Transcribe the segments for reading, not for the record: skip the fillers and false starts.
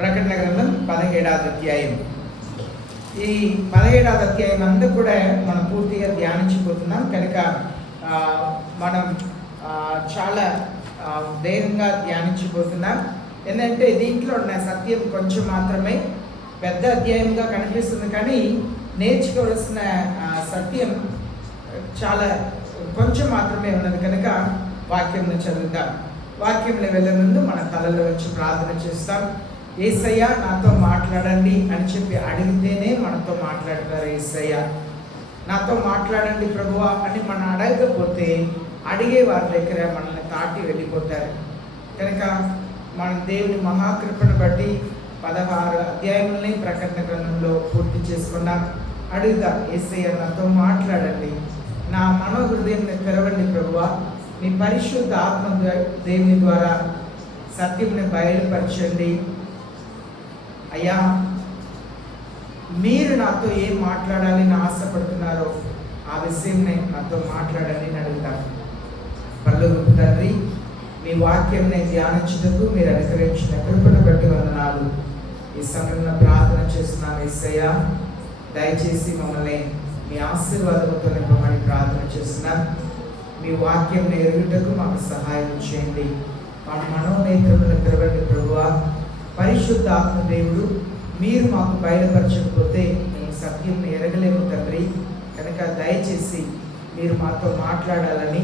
ప్రకటన గ్రంథం 17వ అధ్యాయం. ఈ 17వ అధ్యాయం అంతా కూడా మనం పూర్తిగా ధ్యానించిపోతున్నాం కనుక మనం చాలా వేగంగా ధ్యానించిపోతున్నాం. ఏంటంటే దీంట్లో ఉన్న సత్యం కొంచెం మాత్రమే, పెద్ద అధ్యాయంగా కనిపిస్తుంది కానీ నేర్చుకోవాల్సిన సత్యం చాలా కొంచెం మాత్రమే ఉన్నది కనుక వాక్యంను చదువుతాం. వాక్యంలో వెళ్ళే ముందు మన తలలో వచ్చి ప్రార్థన చేస్తాం. యేసయ్య నాతో మాట్లాడండి అని చెప్పి అడిగితేనే మనతో మాట్లాడతారు. యేసయ్య నాతో మాట్లాడండి ప్రభువా అని మనం అడగకపోతే అడిగే వారి దగ్గర మనల్ని దాటి వెళ్ళిపోతారు. కనుక మన దేవుని మహాకృపను బట్టి 16 అధ్యాయములని ప్రకటన గ్రంథంలో పూర్తి చేసుకున్నాం. అడుగుదాం, యేసయ్య నాతో మాట్లాడండి, నా మనోహృదయాన్ని తెరవండి ప్రభువా, మీ పరిశుద్ధ ఆత్మ దేవుని ద్వారా సత్యంని బయలుపరచండి. అయ్యా మీరు నాతో ఏం మాట్లాడాలని ఆశపడుతున్నారో ఆ విషయంని నాతో మాట్లాడండి అని అడుగుతాను. పరలోకపు తండ్రి, మీ వాక్యంని ధ్యానించినందుకు మీరు అనుగ్రహించిన కృపను బట్టి వందనాలు. ఈ సమయంలో ప్రార్థన చేస్తున్నాను. యేసయ్య దయచేసి మమ్మల్ని మీ ఆశీర్వాదంతో నింపమని ప్రార్థన చేస్తున్నాం. మీ వాక్యం ఎరుగుటకు మాకు సహాయం చేయండి. మా మనోనేత్రములను తెరవండి ప్రభువా. పరిశుద్ధ ఆత్మదేవుడు మీరు మాకు బయలుపరచకపోతే మేము సత్యం ఎరగలేము తండ్రి. కనుక దయచేసి మీరు మాతో మాట్లాడాలని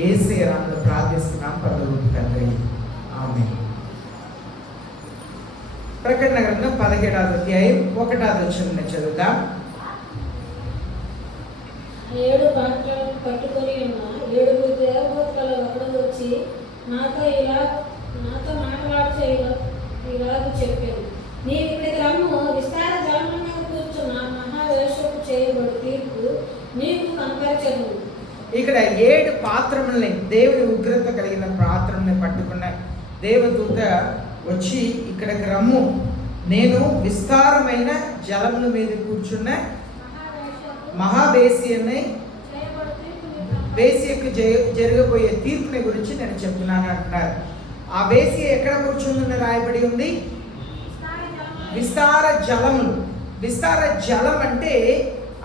యేసయ్య నామములో ప్రార్థిస్తున్నాం పరలోకపు తండ్రి, ఆమేన్. ప్రకటన గ్రంథం 17వ అధ్యాయం 1వ వచనం చదువుదాం. 7 పాత్రలను పట్టుకొని ఉన్న 7 దేవదూతలలో ఒకడు వచ్చి నాతో మాట్లాడుతూ ఇలాగ చెప్పాడు, నీవు ఇక్కడికి రమ్ము, విస్తార జలముల మీద కూర్చున్న మహావేశ్యకు చేయబడు తీర్పు నీకు కనపరచను. ఇక్కడ 7 పాత్రములని, దేవుని ఉగ్రత కలిగిన పాత్రముని పట్టుకున్న దేవదూత వచ్చి ఇక్కడికి రమ్ము, నేను విస్తారమైన జలముల మీద కూర్చున్న మహావేశ్యని వేశ్యకు జరగబోయే తీర్పుని గురించి నేను చెప్తున్నాను అంటున్నారు. ఆ వేశ్య ఎక్కడ కూర్చుందని రాయబడి ఉంది? విస్తార జలములు. విస్తార జలం అంటే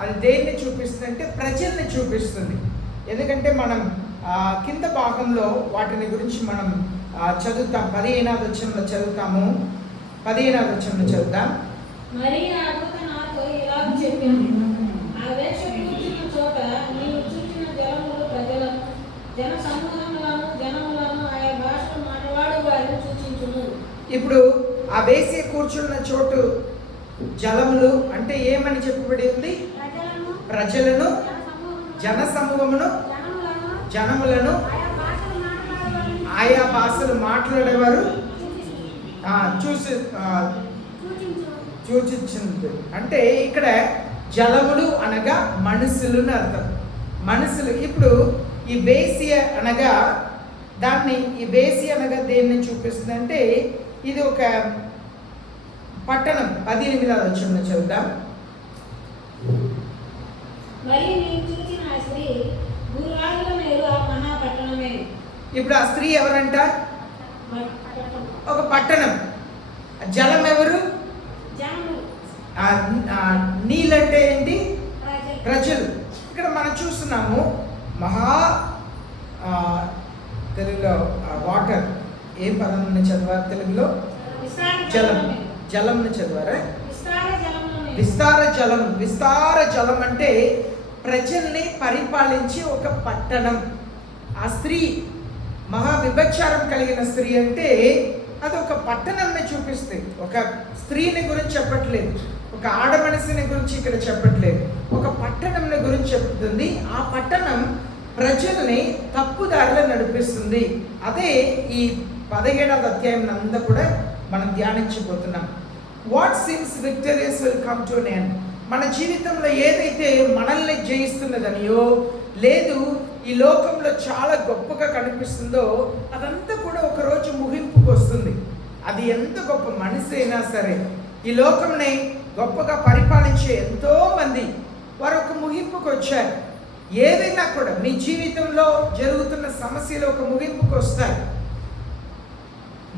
అది దేన్ని చూపిస్తుంది అంటే ప్రజల్ని చూపిస్తుంది. ఎందుకంటే మనం కింద భాగంలో వాటిని గురించి మనం చదువుతాం. 15వ వచనంలో చదువుతాము. 15వ వచనంలో చదువుతాం. మరి ఆ దూత నాతో ఇలా చెప్పింది, ఆ వేశ్య కూర్చున్న చోట నీవు చూచిన జలములు ప్రజలను, జన సమూహములను, జనములను, ఆయా భాషలు మాట్లాడు వారిని సూచించును. ఇప్పుడు ఆ వేశ్య కూర్చున్న చోటు జలములు అంటే ఏమని చెప్పబడి ఉంది? ప్రజలను, జన సమూహమును, జనములను, ఆయా భాషలు మాట్లాడేవారు సూచించింది. అంటే ఇక్కడ జలములు అనగా మనుషులను అర్థం. మనుషులు. ఇప్పుడు ఈ వేశ్య అనగా ఈ వేశ్య అనగా దేన్ని చూపిస్తుంది అంటే ఇది ఒక పట్టణం. 18వ వచనంలో చదువుదాం. మరి నేను చూసిన ఆ స్త్రీ భూరాజుల మేలు ఆ మహాపట్టణమే. ఇప్పుడు ఆ స్త్రీ ఎవరంట? ఒక పట్టణం. జలం ఎవరు? నీళ్ళంటే ఏంటి? ప్రజలు. ఇక్కడ మనం చూస్తున్నాము తెలుగులో వాటర్ ఏ పదం చదివారు? తెలుగులో జలం. జలంని చదివారా? విస్తార జలం. విస్తార జలం అంటే ప్రజల్ని పరిపాలించి ఒక పట్టణం. ఆ స్త్రీ మహా విభచారం కలిగిన స్త్రీ అంటే అది ఒక పట్టణంని చూపిస్తుంది. ఒక స్త్రీని గురించి చెప్పట్లేదు, ఒక ఆడ మనిషిని గురించి ఇక్కడ చెప్పట్లేదు, ఒక పట్టణంని గురించి చెప్తుంది. ఆ పట్టణం ప్రజల్ని తప్పుదారిలో నడిపిస్తుంది. అదే ఈ 17వ అధ్యాయం అంతా కూడా మనం ధ్యానించబోతున్నాం. What seems victorious will come to an end. మన జీవితంలో ఏదైతే మనల్ని జయిస్తున్నదనియో లేదు ఈ లోకంలో చాలా గొప్పగా కనిపిస్తుందో అదంతా కూడా ఒకరోజు ముగింపుకు వస్తుంది. అది ఎంత గొప్ప మనిషి అయినా సరే, ఈ లోకంని గొప్పగా పరిపాలించే ఎంతో మంది వారు ఒక ముగింపుకు వచ్చారు. ఏదైనా కూడా మీ జీవితంలో జరుగుతున్న సమస్యలు ఒక ముగింపుకు వస్తాయి.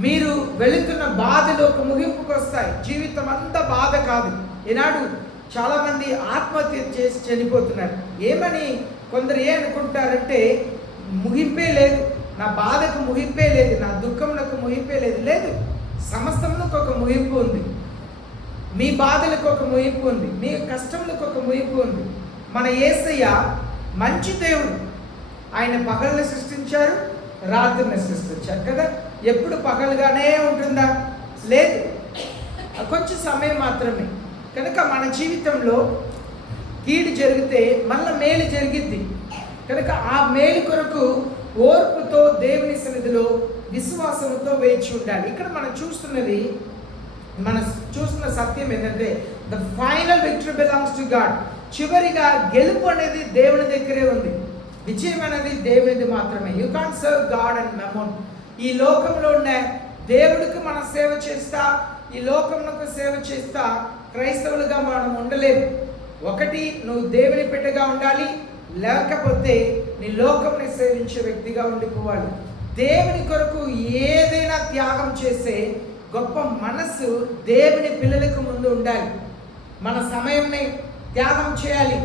మీరు వెళుతున్న బాధలు ఒక ముగింపుకు వస్తాయి. జీవితం అంతా బాధ కాదు. ఈనాడు చాలామంది ఆత్మహత్య చేసి చనిపోతున్నారు. ఏమని కొందరు అనుకుంటారంటే, ముగింపే లేదు, నా బాధకు ముగింపే లేదు, నా దుఃఖములకు ముగింపే లేదు. లేదు, సమస్తములకు ఒక ముగింపు ఉంది. మీ బాధలకు ఒక ముగింపు ఉంది, మీ కష్టములకు ఒక ముగింపు ఉంది. మన యేసయ్య మంచి దేవుడు. ఆయన పగల్ని సృష్టించారు, రాత్రిని సృష్టించారు కదా. ఎప్పుడు పగలుగానే ఉంటుందా? లేదు, కొంచెం సమయం మాత్రమే. కనుక మన జీవితంలో కీడు జరిగితే మళ్ళీ మేలు జరిగిద్ది. కనుక ఆ మేలు కొరకు ఓర్పుతో దేవుని సన్నిధిలో విశ్వాసంతో వేచి ఉండాలి. ఇక్కడ మనం చూస్తున్న సత్యం ఏంటంటే, the final victory belongs to God. చివరిగా గెలుపు అనేది దేవుని దగ్గరే ఉంది. విజయం అనేది దేవునిది మాత్రమే. You can't serve God and mammon. ఈ లోకంలో ఉన్న దేవుడికి మనం సేవ చేస్తా, ఈ లోకమునకు సేవ చేస్తా క్రైస్తవులుగా మనం ఉండలేము. ఒకటి, నువ్వు దేవుని బిడ్డగా ఉండాలి, లేకపోతే నీ లోకంని సేవించే వ్యక్తిగా ఉండిపోవాలి. దేవుని కొరకు ఏదైనా త్యాగం చేసే గొప్ప మనసు దేవుని పిల్లలకు ముందు ఉండాలి. మన సమయంని త్యాగం చేయాలి,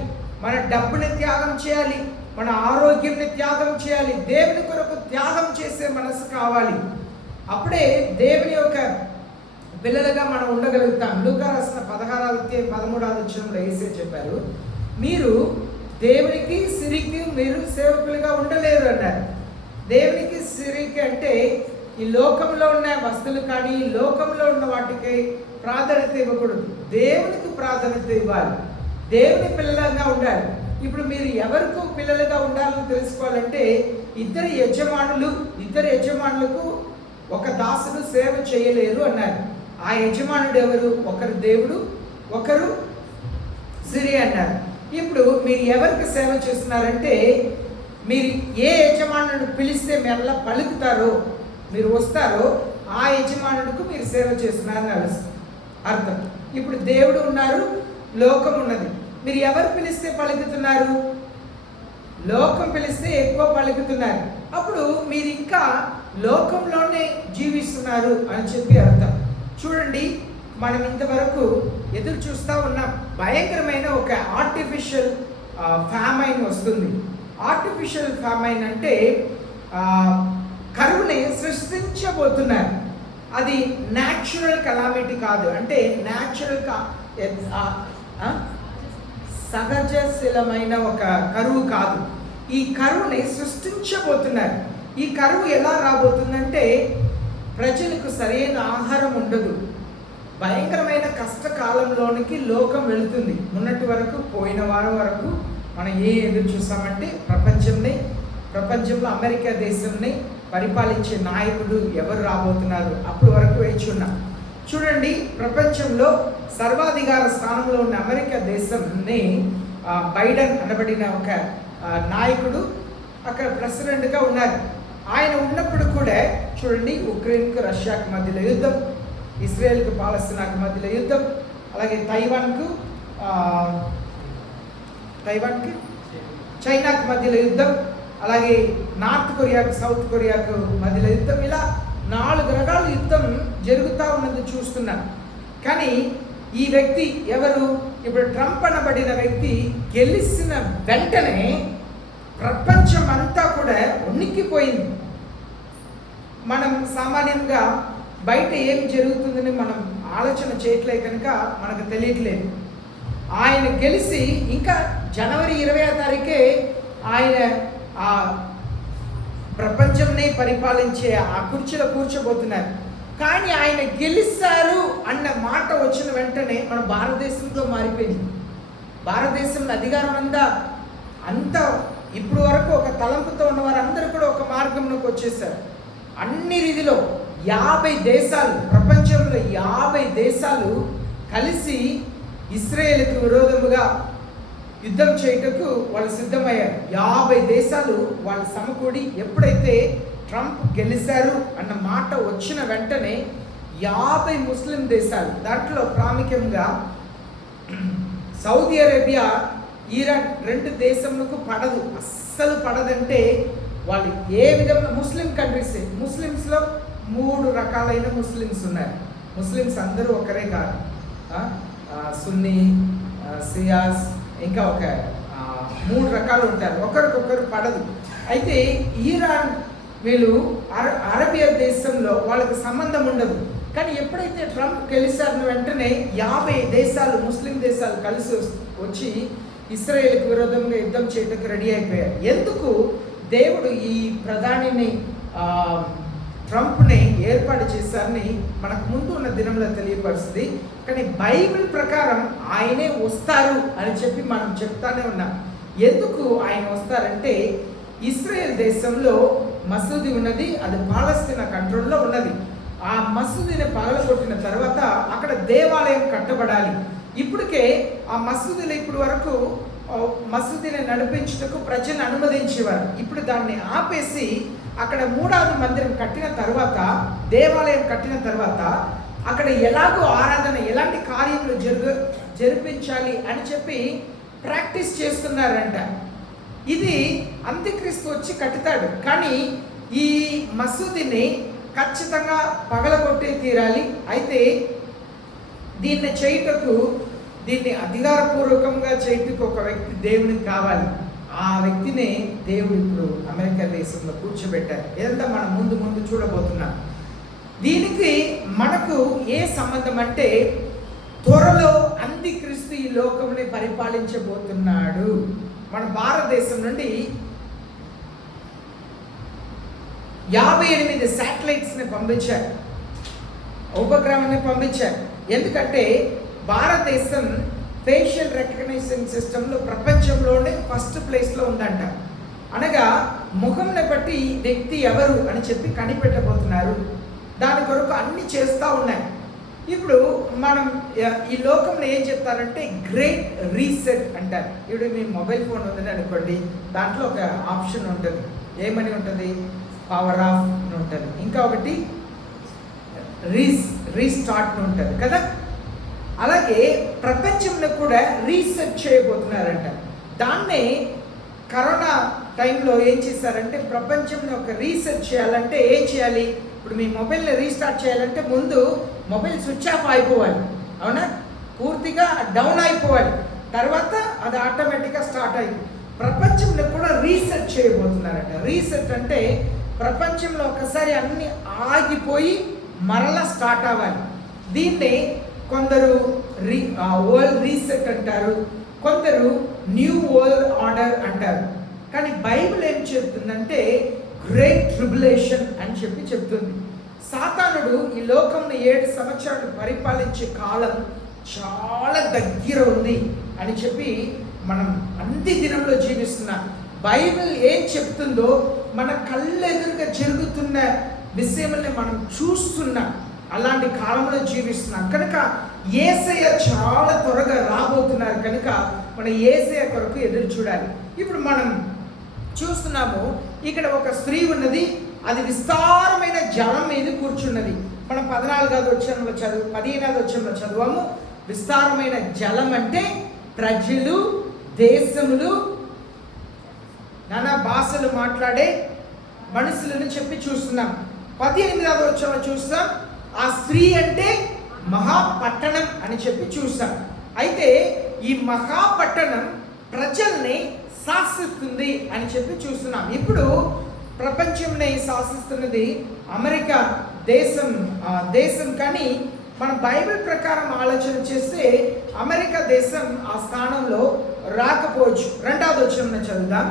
మన డబ్బుని త్యాగం చేయాలి, మన ఆరోగ్యంని త్యాగం చేయాలి. దేవుని కొరకు త్యాగం చేసే మనసు కావాలి. అప్పుడే దేవుని యొక్క పిల్లలుగా మనం ఉండగలుగుతాం. లూకా రాసిన 16:13 యేసే చెప్పారు, మీరు దేవునికి సిరికి మీరు సేవకులుగా ఉండలేరు అన్నారు. దేవునికి సిరికి అంటే ఈ లోకంలో ఉన్న వస్తువులు కానీ ఈ లోకంలో ఉన్న వాటికి ప్రాధాన్యత ఇవ్వకూడదు, దేవునికి ప్రాధాన్యత ఇవ్వాలి, దేవుని పిల్లలుగా ఉండాలి. ఇప్పుడు మీరు ఎవరికి పిల్లలుగా ఉండాలని తెలుసుకోవాలంటే, ఇద్దరు యజమానులకు ఒక దాసుడు సేవ చేయలేరు అన్నారు. ఆ యజమానుడు ఎవరు? ఒకరు దేవుడు, ఒకరు సిరి అన్నారు. ఇప్పుడు మీరు ఎవరికి సేవ చేస్తున్నారంటే, మీరు ఏ యజమానుడు పిలిస్తే మెల్ల పలుకుతారో, మీరు వస్తారో ఆ యజమానుడికి మీరు సేవ చేస్తున్నారని అర్థం. ఇప్పుడు దేవుడు ఉన్నారు, లోకం ఉన్నది. మీరు ఎవరు పిలిస్తే పలుకుతున్నారు? లోకం పిలిస్తే ఎక్కువ పలుకుతున్నారు. అప్పుడు మీరు ఇంకా లోకంలోనే జీవిస్తున్నారు అని చెప్పి అర్థం. చూడండి, మనం ఇంతవరకు ఎదురు చూస్తూ ఉన్న భయంకరమైన ఒక ఆర్టిఫిషియల్ ఫ్యామైన్ వస్తుంది. ఆర్టిఫిషియల్ ఫ్యామైన్ అంటే కరువుని సృష్టించబోతున్నారు. అది న్యాచురల్ కలామిటీ కాదు, అంటే సహజశీలమైన ఒక కరువు కాదు. ఈ కరువుని సృష్టించబోతున్నారు. ఈ కరువు ఎలా రాబోతుందంటే, ప్రజలకు సరైన ఆహారం ఉండదు. భయంకరమైన కష్టకాలంలోనికి లోకం వెళుతుంది. మొన్నటి వరకు, పోయిన వారం వరకు మనం ఎదురు చూసామంటే, ప్రపంచంలో అమెరికా దేశంని పరిపాలించే నాయకుడు ఎవరు రాబోతున్నారు, అప్పటి వరకు వేచి ఉన్నాం. చూడండి, ప్రపంచంలో సర్వాధికార స్థానంలో ఉన్న అమెరికా దేశంని బైడెన్ అనబడిన ఒక నాయకుడు అక్కడ ప్రెసిడెంట్గా ఉన్నారు. ఆయన ఉన్నప్పుడు కూడా చూడండి, ఉక్రెయిన్కు రష్యాకు మధ్యలో యుద్ధం, ఇజ్రాయెల్కు పాలస్తీనాకు మధ్యలో యుద్ధం, అలాగే తైవాన్కి చైనాకు మధ్యలో యుద్ధం, అలాగే నార్త్ కొరియాకు సౌత్ కొరియాకు మధ్యలో యుద్ధం. ఇలా 4 రకాల యుద్ధం జరుగుతూ ఉన్నది చూస్తున్నాం. కానీ ఈ వ్యక్తి ఎవరు? ఇప్పుడు ట్రంప్ అనబడిన వ్యక్తి గెలిచిన వెంటనే ప్రపంచం అంతా కూడా ఉనికిపోయింది. మనం సామాన్యంగా బయట ఏం జరుగుతుందని మనం ఆలోచన చేయట్లే కనుక మనకు తెలియట్లేదు. ఆయన గెలిచి ఇంకా జనవరి 20వ తారీఖే ఆయన ఆ ప్రపంచంని పరిపాలించే ఆ కుర్చీలో కూర్చోబోతున్నారు. కానీ ఆయన గెలిచారు అన్న మాట వచ్చిన వెంటనే మన భారతదేశంలో మారిపోయింది. భారతదేశంలో అధికారం అంతా ఇప్పుడు వరకు ఒక తలంపుతో ఉన్న వారందరూ కూడా ఒక మార్గంలోకి వచ్చేసారు. అన్ని రీతిలో 50 దేశాలు, ప్రపంచంలో 50 దేశాలు కలిసి ఇజ్రాయేలుకు విరోధముగా యుద్ధం చేయటకు వాళ్ళు సిద్ధమయ్యారు. 50 దేశాలు వాళ్ళు సమకూడి ఎప్పుడైతే ట్రంప్ గెలిచారు అన్న మాట వచ్చిన వెంటనే 50 ముస్లిం దేశాలు, దాంట్లో ప్రాముఖ్యంగా సౌదీ అరేబియా, ఇరాన్ 2 దేశములకు పడదు, అస్సలు పడదంటే వాళ్ళు ఏ విధంగా ముస్లిం కంట్రీస్, ముస్లిమ్స్లో మూడు రకాలైన ముస్లిమ్స్ ఉన్నారు. ముస్లిమ్స్ అందరూ ఒకరే కాదు, సున్నీ, సియాస్, ఇంకా ఒక 3 రకాలు ఉంటారు. ఒకరికొకరు పడదు. అయితే ఈరాన్ వీళ్ళు అరేబియా దేశంలో వాళ్ళకి సంబంధం ఉండదు. కానీ ఎప్పుడైతే ట్రంప్ గెలిచారిన వెంటనే 50 దేశాలు, ముస్లిం దేశాలు కలిసి వచ్చి ఇస్రాయేల్కి విరోధంగా యుద్ధం చేయడానికి రెడీ అయిపోయారు. ఎందుకు దేవుడు ఈ ప్రధానిని ట్రంప్ని ఏర్పాటు చేశారని మనకు ముందు ఉన్న దినంలో తెలియపరుస్తుంది. కానీ బైబిల్ ప్రకారం ఆయనే వస్తారు అని చెప్పి మనం చెప్తానే ఉన్నాం. ఎందుకు ఆయన వస్తారంటే ఇస్రాయేల్ దేశంలో మసూది ఉన్నది, అది పాలస్తీనా కంట్రోల్లో ఉన్నది. ఆ మసూదిని పగలగొట్టిన తర్వాత అక్కడ దేవాలయం కట్టబడాలి. ఇప్పటికే ఆ మసూదిలో ఇప్పుడు వరకు మసూదిని నడిపించుటకు ప్రజలను అనుమతించేవారు. ఇప్పుడు దాన్ని ఆపేసి అక్కడ 3వ మందిరం కట్టిన తర్వాత, దేవాలయం కట్టిన తర్వాత అక్కడ ఎలాగో ఆరాధన, ఎలాంటి కార్యములు జరిపించాలి అని చెప్పి ప్రాక్టీస్ చేస్తున్నారంట. ఇది అంత్యక్రీస్తు వచ్చి కట్టుతాడు. కానీ ఈ మసూదిని ఖచ్చితంగా పగలగొట్టే తీరాలి. అయితే దీన్ని అధికారపూర్వకంగా చేయటకు ఒక వ్యక్తి దేవునికి కావాలి. ఆ వ్యక్తిని దేవుడు ఇప్పుడు అమెరికా దేశంలో కూర్చోబెట్టారు. ఇదంతా మనం ముందు చూడబోతున్నాం. దీనికి మనకు ఏ సంబంధం అంటే, త్వరలో అంత్యక్రీస్తు ఈ లోకంని పరిపాలించబోతున్నాడు. మన భారతదేశం నుండి 58 శాటిలైట్స్ని పంపించారు, ఉపగ్రహాన్ని పంపించారు. ఎందుకంటే భారతదేశం ఫేషియల్ రికగ్నిషన్ సిస్టంలో ప్రపంచంలోనే ఫస్ట్ ప్లేస్లో ఉందంట. అనగా ముఖంని బట్టి వ్యక్తి ఎవరు అని చెప్పి కనిపెట్టబోతున్నారు. దాని కొరకు అన్ని చేస్తూ ఉన్నాయి. ఇప్పుడు మనం ఈ లోకంలో ఏం చెప్తారంటే గ్రేట్ రీసెట్ అంటారు. ఇప్పుడు మీ మొబైల్ ఫోన్ ఉందని అనుకోండి, దాంట్లో ఒక ఆప్షన్ ఉంటుంది. ఏమని ఉంటుంది? పవర్ ఆఫ్ అని ఉంటుంది. ఇంకా ఒకటి రీస్టార్ట్ ఉంటుంది కదా. అలాగే ప్రపంచంలో కూడా రీసెట్ చేయబోతున్నారంట. దాన్నే కరోనా టైంలో ఏం చేశారంటే, ప్రపంచంలో ఒక రీసెట్ చేయాలంటే ఏం చేయాలి? ఇప్పుడు మీ మొబైల్ని రీస్టార్ట్ చేయాలంటే ముందు మొబైల్ స్విచ్ ఆఫ్ అయిపోవాలి, అవునా? పూర్తిగా డౌన్ అయిపోవాలి. తర్వాత అది ఆటోమేటిక్గా స్టార్ట్ అయింది. ప్రపంచంలో కూడా రీసెట్ చేయబోతున్నారంట. రీసెట్ అంటే ప్రపంచంలో ఒకసారి అన్ని ఆగిపోయి మరలా స్టార్ట్ అవ్వాలి. దీన్ని కొందరు వరల్డ్ రీసెట్ అంటారు, కొందరు న్యూ వరల్డ్ ఆర్డర్ అంటారు. కానీ బైబిల్ ఏం చెప్తుందంటే గ్రేట్ ట్రిబులేషన్ అని చెప్పి చెప్తుంది. సాతానుడు ఈ లోకంలో 7 సంవత్సరాలు పరిపాలించే కాలం చాలా దగ్గర ఉంది అని చెప్పి మనం అంత్య దినంలో జీవిస్తున్నాం. బైబిల్ ఏం చెప్తుందో మన కళ్ళెదురుగా జరుగుతున్న విషయముల్ని మనం చూస్తున్నాం. అలాంటి కాలంలో జీవిస్తున్నాం కనుక యేసయ్య చాలా త్వరగా రాబోతున్నారు. కనుక మన యేసయ్య కొరకు ఎదురు చూడాలి. ఇప్పుడు మనం చూస్తున్నాము, ఇక్కడ ఒక స్త్రీ ఉన్నది, అది విస్తారమైన జలం మీద కూర్చున్నది. మనం 14వ వచనంలో 15వ వచనంలో చదువాము. విస్తారమైన జలం అంటే ప్రజలు, దేశములు, నానా భాషలు మాట్లాడే మనుషులను చెప్పి చూస్తున్నాం. 18వ వచనంలో చూస్తాం, ఆ స్త్రీ అంటే మహాపట్టణం అని చెప్పి చూస్తాం. అయితే ఈ మహాపట్టణం ప్రజల్ని శాసిస్తుంది అని చెప్పి చూస్తున్నాం. ఇప్పుడు ప్రపంచంని శాసిస్తున్నది అమెరికా దేశం. కానీ మన బైబిల్ ప్రకారం ఆలోచన చేస్తే అమెరికా దేశం ఆ స్థానంలో రాకపోవచ్చు. 2వ వచనం చదువుదాం.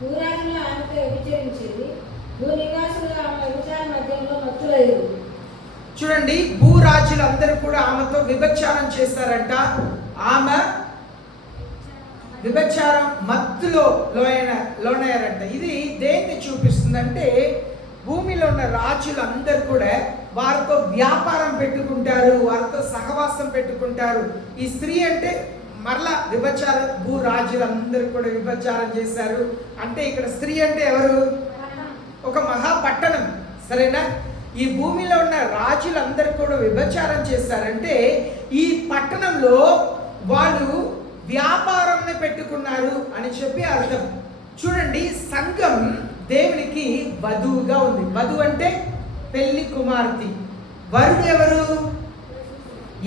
భూరాజులు ఆమెతో వ్యభిచరించేది, భూనివాసులు ఆమె వ్యభిచార మధ్యంలో మత్తులయ్యారు. చూడండి, భూరాజులు అందరూ కూడా ఆమెతో వ్యభిచారం చేశారంట. ఆమె వ్యభిచారం మత్తులో లోనయ్యారంట. ఇది దేన్ని చూపిస్తుందంటే, భూమిలో ఉన్న రాజులు అందరూ కూడా వారితో వ్యాపారం పెట్టుకుంటారు, వారితో సహవాసం పెట్టుకుంటారు. ఈ స్త్రీ అంటే మరలా వ్యభిచారం, భూ రాజులందరూ కూడా వ్యభిచారం చేశారు. అంటే ఇక్కడ స్త్రీ అంటే ఎవరు? ఒక మహాపట్టణం, సరేనా? ఈ భూమిలో ఉన్న రాజులందరూ కూడా వ్యభిచారం చేశారంటే ఈ పట్టణంలో వాళ్ళు వ్యాపారాన్ని పెట్టుకున్నారు అని చెప్పి అర్థం. చూడండి, సంఘం దేవునికి వధువుగా ఉంది. వధువు అంటే పెళ్లి కుమార్తె. వరుడు ఎవరు?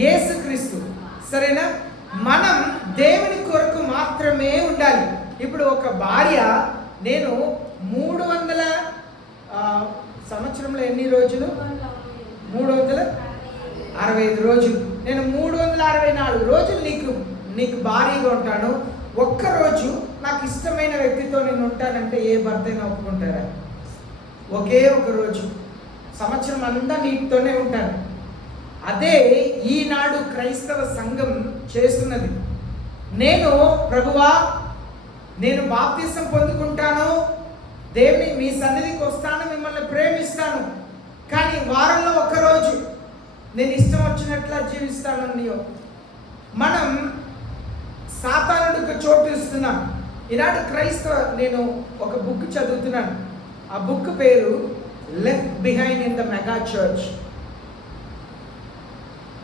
యేసుక్రీస్తు. సరేనా? మనం దేవుని కొరకు మాత్రమే ఉండాలి. ఇప్పుడు ఒక భార్య, నేను 300 సంవత్సరంలో ఎన్ని రోజులు? 365 రోజులు. నేను 364 రోజులు నీకు భార్యగా ఉంటాను. ఒక్కరోజు నాకు ఇష్టమైన వ్యక్తితో నేను ఉంటానంటే ఏ భర్తైనా ఒప్పుకుంటారా? ఒకే ఒక రోజు, సంవత్సరం అంతా నీటితోనే ఉంటాను. అదే ఈనాడు క్రైస్తవ సంఘం చేస్తున్నది. నేను ప్రభువా, నేను బాప్తిసం పొందుకుంటాను, దేవుని మీ సన్నిధికి వస్తాను, మిమ్మల్ని ప్రేమిస్తాను, కానీ వారంలో ఒకరోజు నేను ఇష్టం వచ్చినట్లా జీవిస్తానని మనం సాతానుడికి చోటు ఇస్తున్నాం. ఈనాడు నేను ఒక బుక్ చదువుతున్నాను. ఆ బుక్ పేరు left behind in the mega church.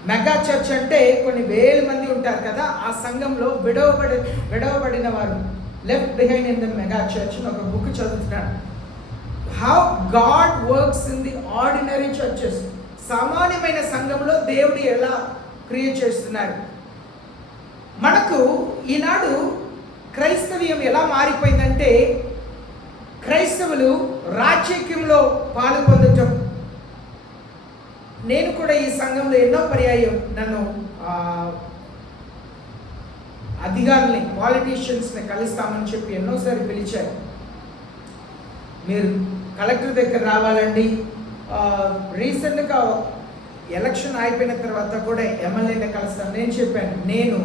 Mega church అంటే కొన్ని వేల మంది ఉంటారు కదా, ఆ సంఘంలో విడవబడిన వారు. Left behind in the mega church ఒక బుక్ చదువుతున్నాను. How God works in the ordinary churches. సామాన్యమైన సంఘంలో దేవుడు ఎలా క్రియ చేస్తున్నారు. మనకు ఈనాడు క్రైస్తవ్యం ఎలా మారిపోయిందంటే, క్రైస్తవులు రాజకీయంలో పాలు పొందటం. నేను కూడా ఈ సంఘంలో ఎన్నో పర్యాయం నన్ను అధికారుల్ని, పాలిటీషియన్స్ని కలుస్తామని చెప్పి ఎన్నోసారి పిలిచారు. మీరు కలెక్టర్ దగ్గర రావాలండి. రీసెంట్గా ఎలక్షన్ అయిపోయిన తర్వాత కూడా ఎమ్మెల్యేని కలుస్తాను. నేను చెప్పాను, నేను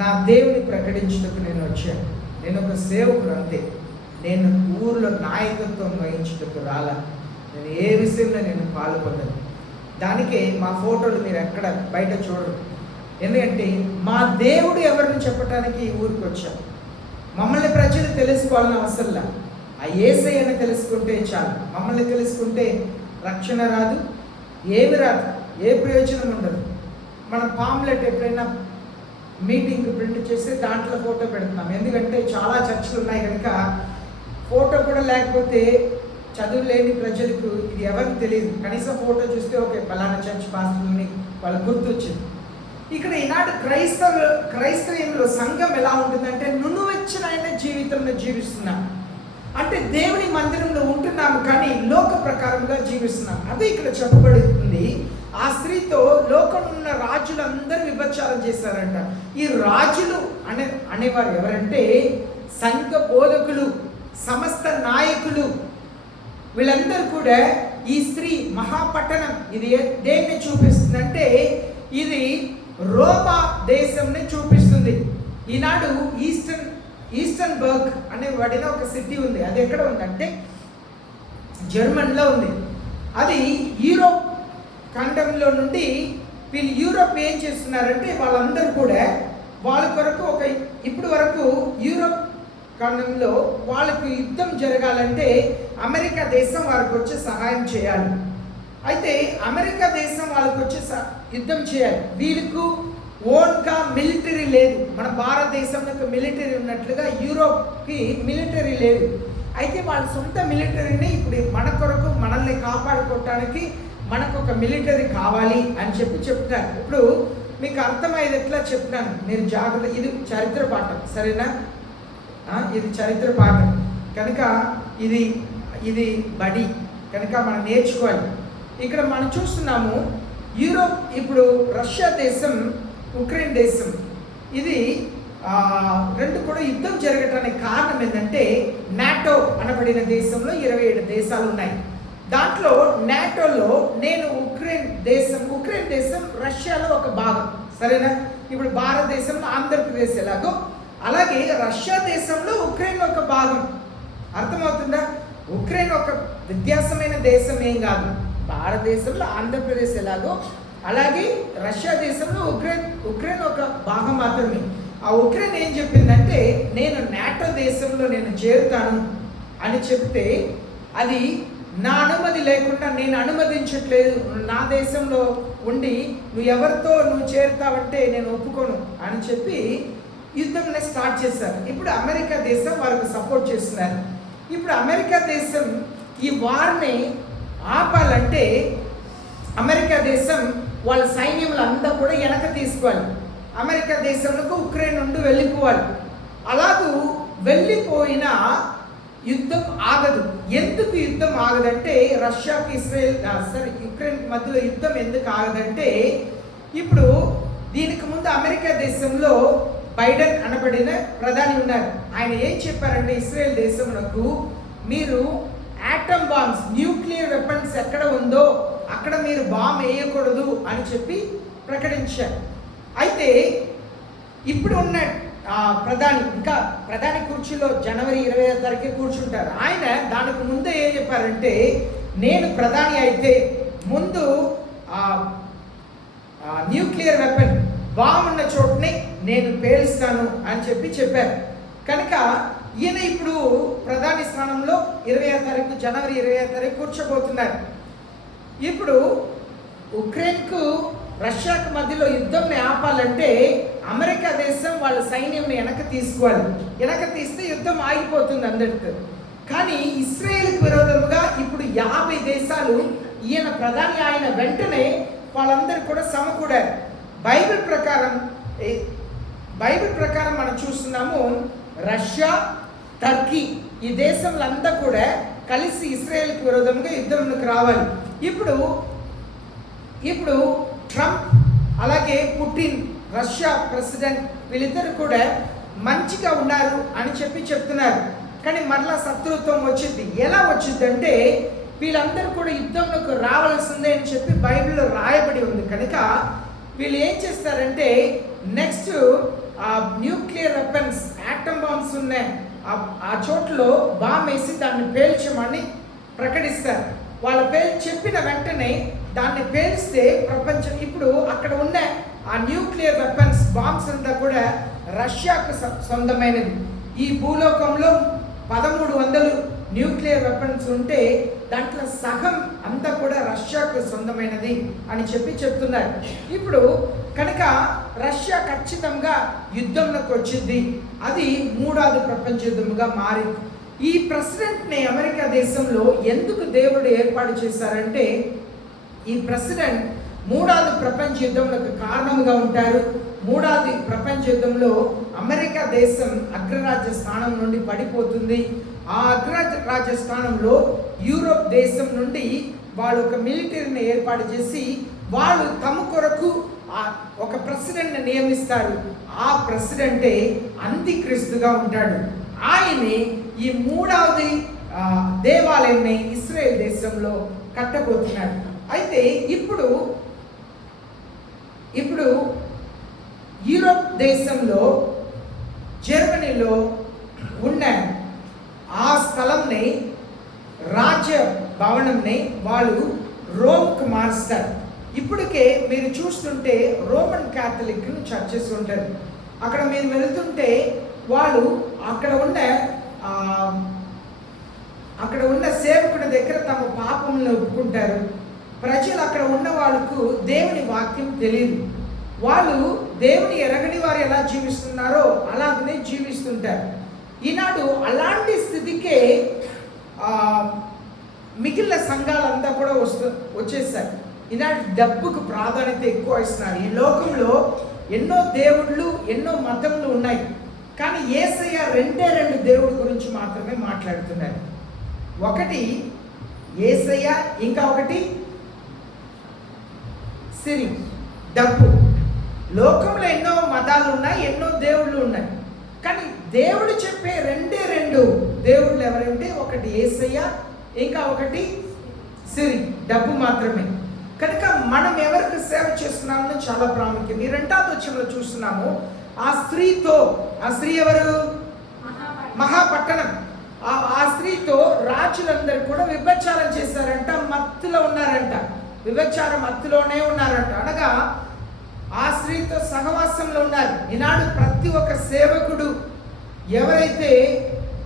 నా దేవుని ప్రకటించడానికి నేను వచ్చాను. నేను ఒక సేవకుడు అంతే. నేను ఊర్లో నాయకత్వం వహించడానికి రాలా. నేను ఏ విషయంలో నేను పాల్గొన్నాను. దానికే మా ఫోటోలు మీరు ఎక్కడ బయట చూడరు. ఎందుకంటే మా దేవుడు ఎవరిని చెప్పడానికి ఊరికి వచ్చాం. మమ్మల్ని ప్రజలు తెలుసుకోవాలని అవసరంలా, ఆ యేసయ్యని తెలుసుకుంటే చాలు. మమ్మల్ని తెలుసుకుంటే రక్షణ రాదు, ఏమి రాదు, ఏ ప్రయోజనం ఉండదు. మనం పాంప్లెట్ ఎప్పుడైనా మీటింగ్ ప్రింట్ చేస్తే దాంట్లో ఫోటో పెడుతున్నాం. ఎందుకంటే చాలా చర్చలు ఉన్నాయి కనుక ఫోటో కూడా లేకపోతే చదువు లేని ప్రజలకు ఇది ఎవరికి తెలియదు. కనీసం ఫోటో చూస్తే ఓకే పలానా చర్చ్ పాస్టర్ని వాళ్ళు గుర్తొచ్చింది. ఇక్కడ ఈనాడు క్రైస్తవ్యంలో సంఘం ఎలా ఉంటుందంటే, నువ్వెచ్చనైన జీవితంలో జీవిస్తున్నాం. అంటే దేవుని మందిరంలో ఉంటున్నాము కానీ లోక ప్రకారంగా జీవిస్తున్నాం. అదే ఇక్కడ చెప్పబడుతుంది. ఆ స్త్రీతో లోకంలో ఉన్న రాజులందరూ విభచారం చేశారంట. ఈ రాజులు అనేవారు ఎవరంటే సంఘ బోధకులు, సమస్త నాయకులు. వీళ్ళందరూ కూడా ఈ స్త్రీ మహాపట్టణం ఇది దేన్ని చూపిస్తుందంటే, ఇది రోమా దేశంని చూపిస్తుంది. ఈనాడు ఈస్టర్న్బర్గ్ అనే వాడిన ఒక సిటీ ఉంది. అది ఎక్కడ ఉందంటే జర్మన్లో ఉంది. అది యూరోప్ ఖండంలో నుండి వీళ్ళు యూరోప్ ఏం చేస్తున్నారంటే, వాళ్ళందరూ కూడా వాళ్ళ కొరకు ఇప్పుడు వరకు యూరోప్ ఖండంలో వాళ్ళకు యుద్ధం జరగాలంటే అమెరికా దేశం వాళ్ళకి వచ్చి సహాయం చేయాలి. అయితే అమెరికా దేశం వాళ్ళకి వచ్చి యుద్ధం చేయాలి. వీళ్ళకు ఓన్గా మిలిటరీ లేదు. మన భారతదేశంలో మిలిటరీ ఉన్నట్లుగా యూరోప్కి మిలిటరీ లేదు. అయితే వాళ్ళ సొంత మిలిటరీని ఇప్పుడు మన కొరకు మనల్ని కాపాడుకోవటానికి మనకు ఒక మిలిటరీ కావాలి అని చెప్తారు. ఇప్పుడు మీకు అర్థమయ్యేది ఎట్లా చెప్తున్నాను, మీరు జాగ్రత్త. ఇది చరిత్ర పాఠం, సరేనా? ఇది చరిత్ర పాఠం కనుక ఇది బడి కనుక మనం నేర్చుకోవాలి. ఇక్కడ మనం చూస్తున్నాము యూరోప్, ఇప్పుడు రష్యా దేశం, ఉక్రెయిన్ దేశం, ఇది రెండు కూడా యుద్ధం జరగటానికి కారణం ఏంటంటే, నాటో అనబడిన దేశంలో 27 దేశాలు ఉన్నాయి. దాంట్లో నాటోలో ఉక్రెయిన్ దేశం రష్యాలో ఒక భాగం, సరేనా? ఇప్పుడు భారతదేశంలో ఆంధ్రప్రదేశ్ ఎలాగో అలాగే రష్యా దేశంలో ఉక్రెయిన్ ఒక భాగం. అర్థమవుతుందా? ఉక్రెయిన్ ఒక వ్యత్యాసమైన దేశం ఏం కాదు. భారతదేశంలో ఆంధ్రప్రదేశ్ ఎలాగో అలాగే రష్యా దేశంలో ఉక్రెయిన్ ఒక భాగం మాత్రమే. ఆ ఉక్రెయిన్ ఏం చెప్పిందంటే, నేను నాటో దేశంలో చేరుతాను అని చెప్తే, అది నా అనుమతి లేకుండా నేను అనుమతించట్లేదు, నా దేశంలో ఉండి నువ్వు ఎవరితో చేరుతావంటే నేను ఒప్పుకోను అని చెప్పి యుద్ధంని స్టార్ట్ చేశారు. ఇప్పుడు అమెరికా దేశం వాళ్ళకు సపోర్ట్ చేస్తున్నారు. ఇప్పుడు అమెరికా దేశం ఈ వార్ని ఆపాలంటే అమెరికా దేశం వాళ్ళ సైన్యములు అంతా కూడా వెనక తీసుకోవాలి. అమెరికా దేశంలో ఉక్రెయిన్ నుండి వెళ్ళిపోవాలి. అలాగూ వెళ్ళిపోయిన యుద్ధం ఆగదు. ఎందుకు యుద్ధం ఆగదంటే రష్యాకి యుక్రెయిన్ మధ్యలో యుద్ధం ఎందుకు ఆగదంటే ఇప్పుడు దీనికి ముందు అమెరికా దేశంలో బైడెన్ అనబడిన ప్రధాని ఉన్నారు. ఆయన ఏం చెప్పారంటే ఇస్రాయేల్ దేశమునకు మీరు ఆటమ్ బాంబ్స్, న్యూక్లియర్ వెపన్స్ ఎక్కడ ఉందో అక్కడ మీరు బాంబ్ వేయకూడదు అని చెప్పి ప్రకటించారు. అయితే ఇప్పుడు ఉన్న ప్రధాని కుర్చీలో జనవరి 20వ తారీఖు కూర్చుంటారు. ఆయన దానికి ముందే ఏం చెప్పారంటే నేను ప్రధాని అయితే ముందు న్యూక్లియర్ వెపన్ బాంబ్ ఉన్న చోటుని నేను పేలుస్తాను అని చెప్పారు. కనుక ఈయన ఇప్పుడు ప్రధాని స్థానంలో 20వ తారీఖు జనవరి 20వ తారీఖు కూర్చోబోతున్నారు. ఇప్పుడు ఉక్రెయిన్కు రష్యాకు మధ్యలో యుద్ధంని ఆపాలంటే అమెరికా దేశం వాళ్ళ సైన్యంని వెనక తీసుకోవాలి. వెనక తీస్తే యుద్ధం ఆగిపోతుంది అందరితో. కానీ ఇస్రాయేల్కి విరోధముగా ఇప్పుడు 50 దేశాలు ఈయన ప్రధాని ఆయన వెంటనే వాళ్ళందరూ కూడా సమకూడారు. బైబిల్ ప్రకారం మనం చూస్తున్నాము రష్యా, టర్కీ ఈ దేశంలంతా కూడా కలిసి ఇస్రాయేల్కి విరోధంగా యుద్ధంలోకి రావాలి. ఇప్పుడు ట్రంప్ అలాగే పుటిన్ రష్యా ప్రెసిడెంట్ వీళ్ళిద్దరు కూడా మంచిగా ఉన్నారు అని చెప్తున్నారు. కానీ మరలా శత్రుత్వం వచ్చింది. ఎలా వచ్చింది అంటే వీళ్ళందరూ కూడా యుద్ధంలోకి రావాల్సిందే అని చెప్పి బైబిల్లో రాయబడి ఉంది. కనుక వీళ్ళు ఏం చేస్తారంటే next nuclear weapons, atom bombs ఉన్నాయి ఆ చోట్లో బాంబ్ వేసి దాన్ని పేల్చమని ప్రకటిస్తారు. వాళ్ళ చెప్పిన వెంటనే దాన్ని పేలిస్తే ప్రపంచం ఇప్పుడు అక్కడ ఉన్న ఆ న్యూక్లియర్ వెపన్స్ బాంబ్స్ అంతా కూడా రష్యాకు సొంతమైనది. ఈ భూలోకంలో 1300 న్యూక్లియర్ వెపన్స్ ఉంటే దాంట్లో సగం అంతా కూడా రష్యాకు సొంతమైనది అని చెప్తున్నారు. ఇప్పుడు కనుక రష్యా ఖచ్చితంగా యుద్ధంలోకి వచ్చింది. అది 3వ ప్రపంచ యుద్ధముగా మారింది. ఈ ప్రెసిడెంట్ని అమెరికా దేశంలో ఎందుకు దేవుడు ఏర్పాటు చేశారంటే ఈ ప్రెసిడెంట్ 3వ ప్రపంచ యుద్ధంలోకి కారణంగా ఉంటారు. 3వ ప్రపంచ యుద్ధంలో అమెరికా దేశం అగ్రరాజ్య స్థానం నుండి పడిపోతుంది. ఆ అగ్రరాజ్య స్థానంలో యూరోప్ దేశం నుండి వాళ్ళు ఒక మిలిటరీని ఏర్పాటు చేసి వాళ్ళు తమ కొరకు ఒక ప్రెసిడెంట్ని నియమిస్తారు. ఆ ప్రెసిడెంటే అంత్యక్రీస్తుగా ఉంటాడు. ఆయనే ఈ 3వ దేవాలయాన్ని ఇస్రాయేల్ దేశంలో కట్టబోతున్నాడు. అయితే ఇప్పుడు యూరోప్ దేశంలో జర్మనీలో ఉన్న ఆ స్థలంని రాజ్య భవనంని వాళ్ళు రోమ్కు మారుస్తారు. ఇప్పటికే మీరు చూస్తుంటే రోమన్ క్యాథలిక్ చర్చెస్ ఉంటారు. అక్కడ మీరు వెళ్తుంటే వాళ్ళు అక్కడ ఉన్న సేవకుడి దగ్గర తమ పాపములను ఒప్పుకుంటారు. ప్రజలు అక్కడ ఉన్న వాళ్ళకు దేవుని వాక్యం తెలియదు. వాళ్ళు దేవుని ఎరగని వారు ఎలా జీవిస్తున్నారో అలాగనే జీవిస్తుంటారు. ఈనాడు అలాంటి స్థితికే మిగిలిన సంఘాలంతా కూడా వచ్చేసారు. ఈనాడు డబ్బుకు ప్రాధాన్యత ఎక్కువ ఇస్తున్నారు. ఈ లోకంలో ఎన్నో దేవుళ్ళు ఎన్నో మతములు ఉన్నాయి. కానీ యేసయ్య 2 దేవుడి గురించి మాత్రమే మాట్లాడుతున్నారు. ఒకటి యేసయ్య, ఇంకా ఒకటి సిరి, డబ్బు. లోకంలో ఎన్నో మతాలు ఉన్నాయి, ఎన్నో దేవుళ్ళు ఉన్నాయి. కానీ దేవుడు చెప్పే 2 దేవుళ్ళు ఎవరంటే ఒకటి యేసయ్య, ఇంకా ఒకటి సిరి, డబ్బు మాత్రమే. కనుక మనం ఎవరికి సేవ చేస్తున్నామని చాలా ప్రాముఖ్యం. ఈ 2వ వచనంలో చూస్తున్నాము. ఆ స్త్రీ ఎవరు? మహాపట్టణం. ఆ స్త్రీతో రాజులందరూ కూడా వ్యభిచారం చేశారంట, మత్తులో ఉన్నారంట, వ్యభిచారం మత్తులోనే ఉన్నారంట. అనగా ఆ స్త్రీతో సహవాసంలో ఉన్నారు. ఈనాడు ప్రతి ఒక్క సేవకుడు ఎవరైతే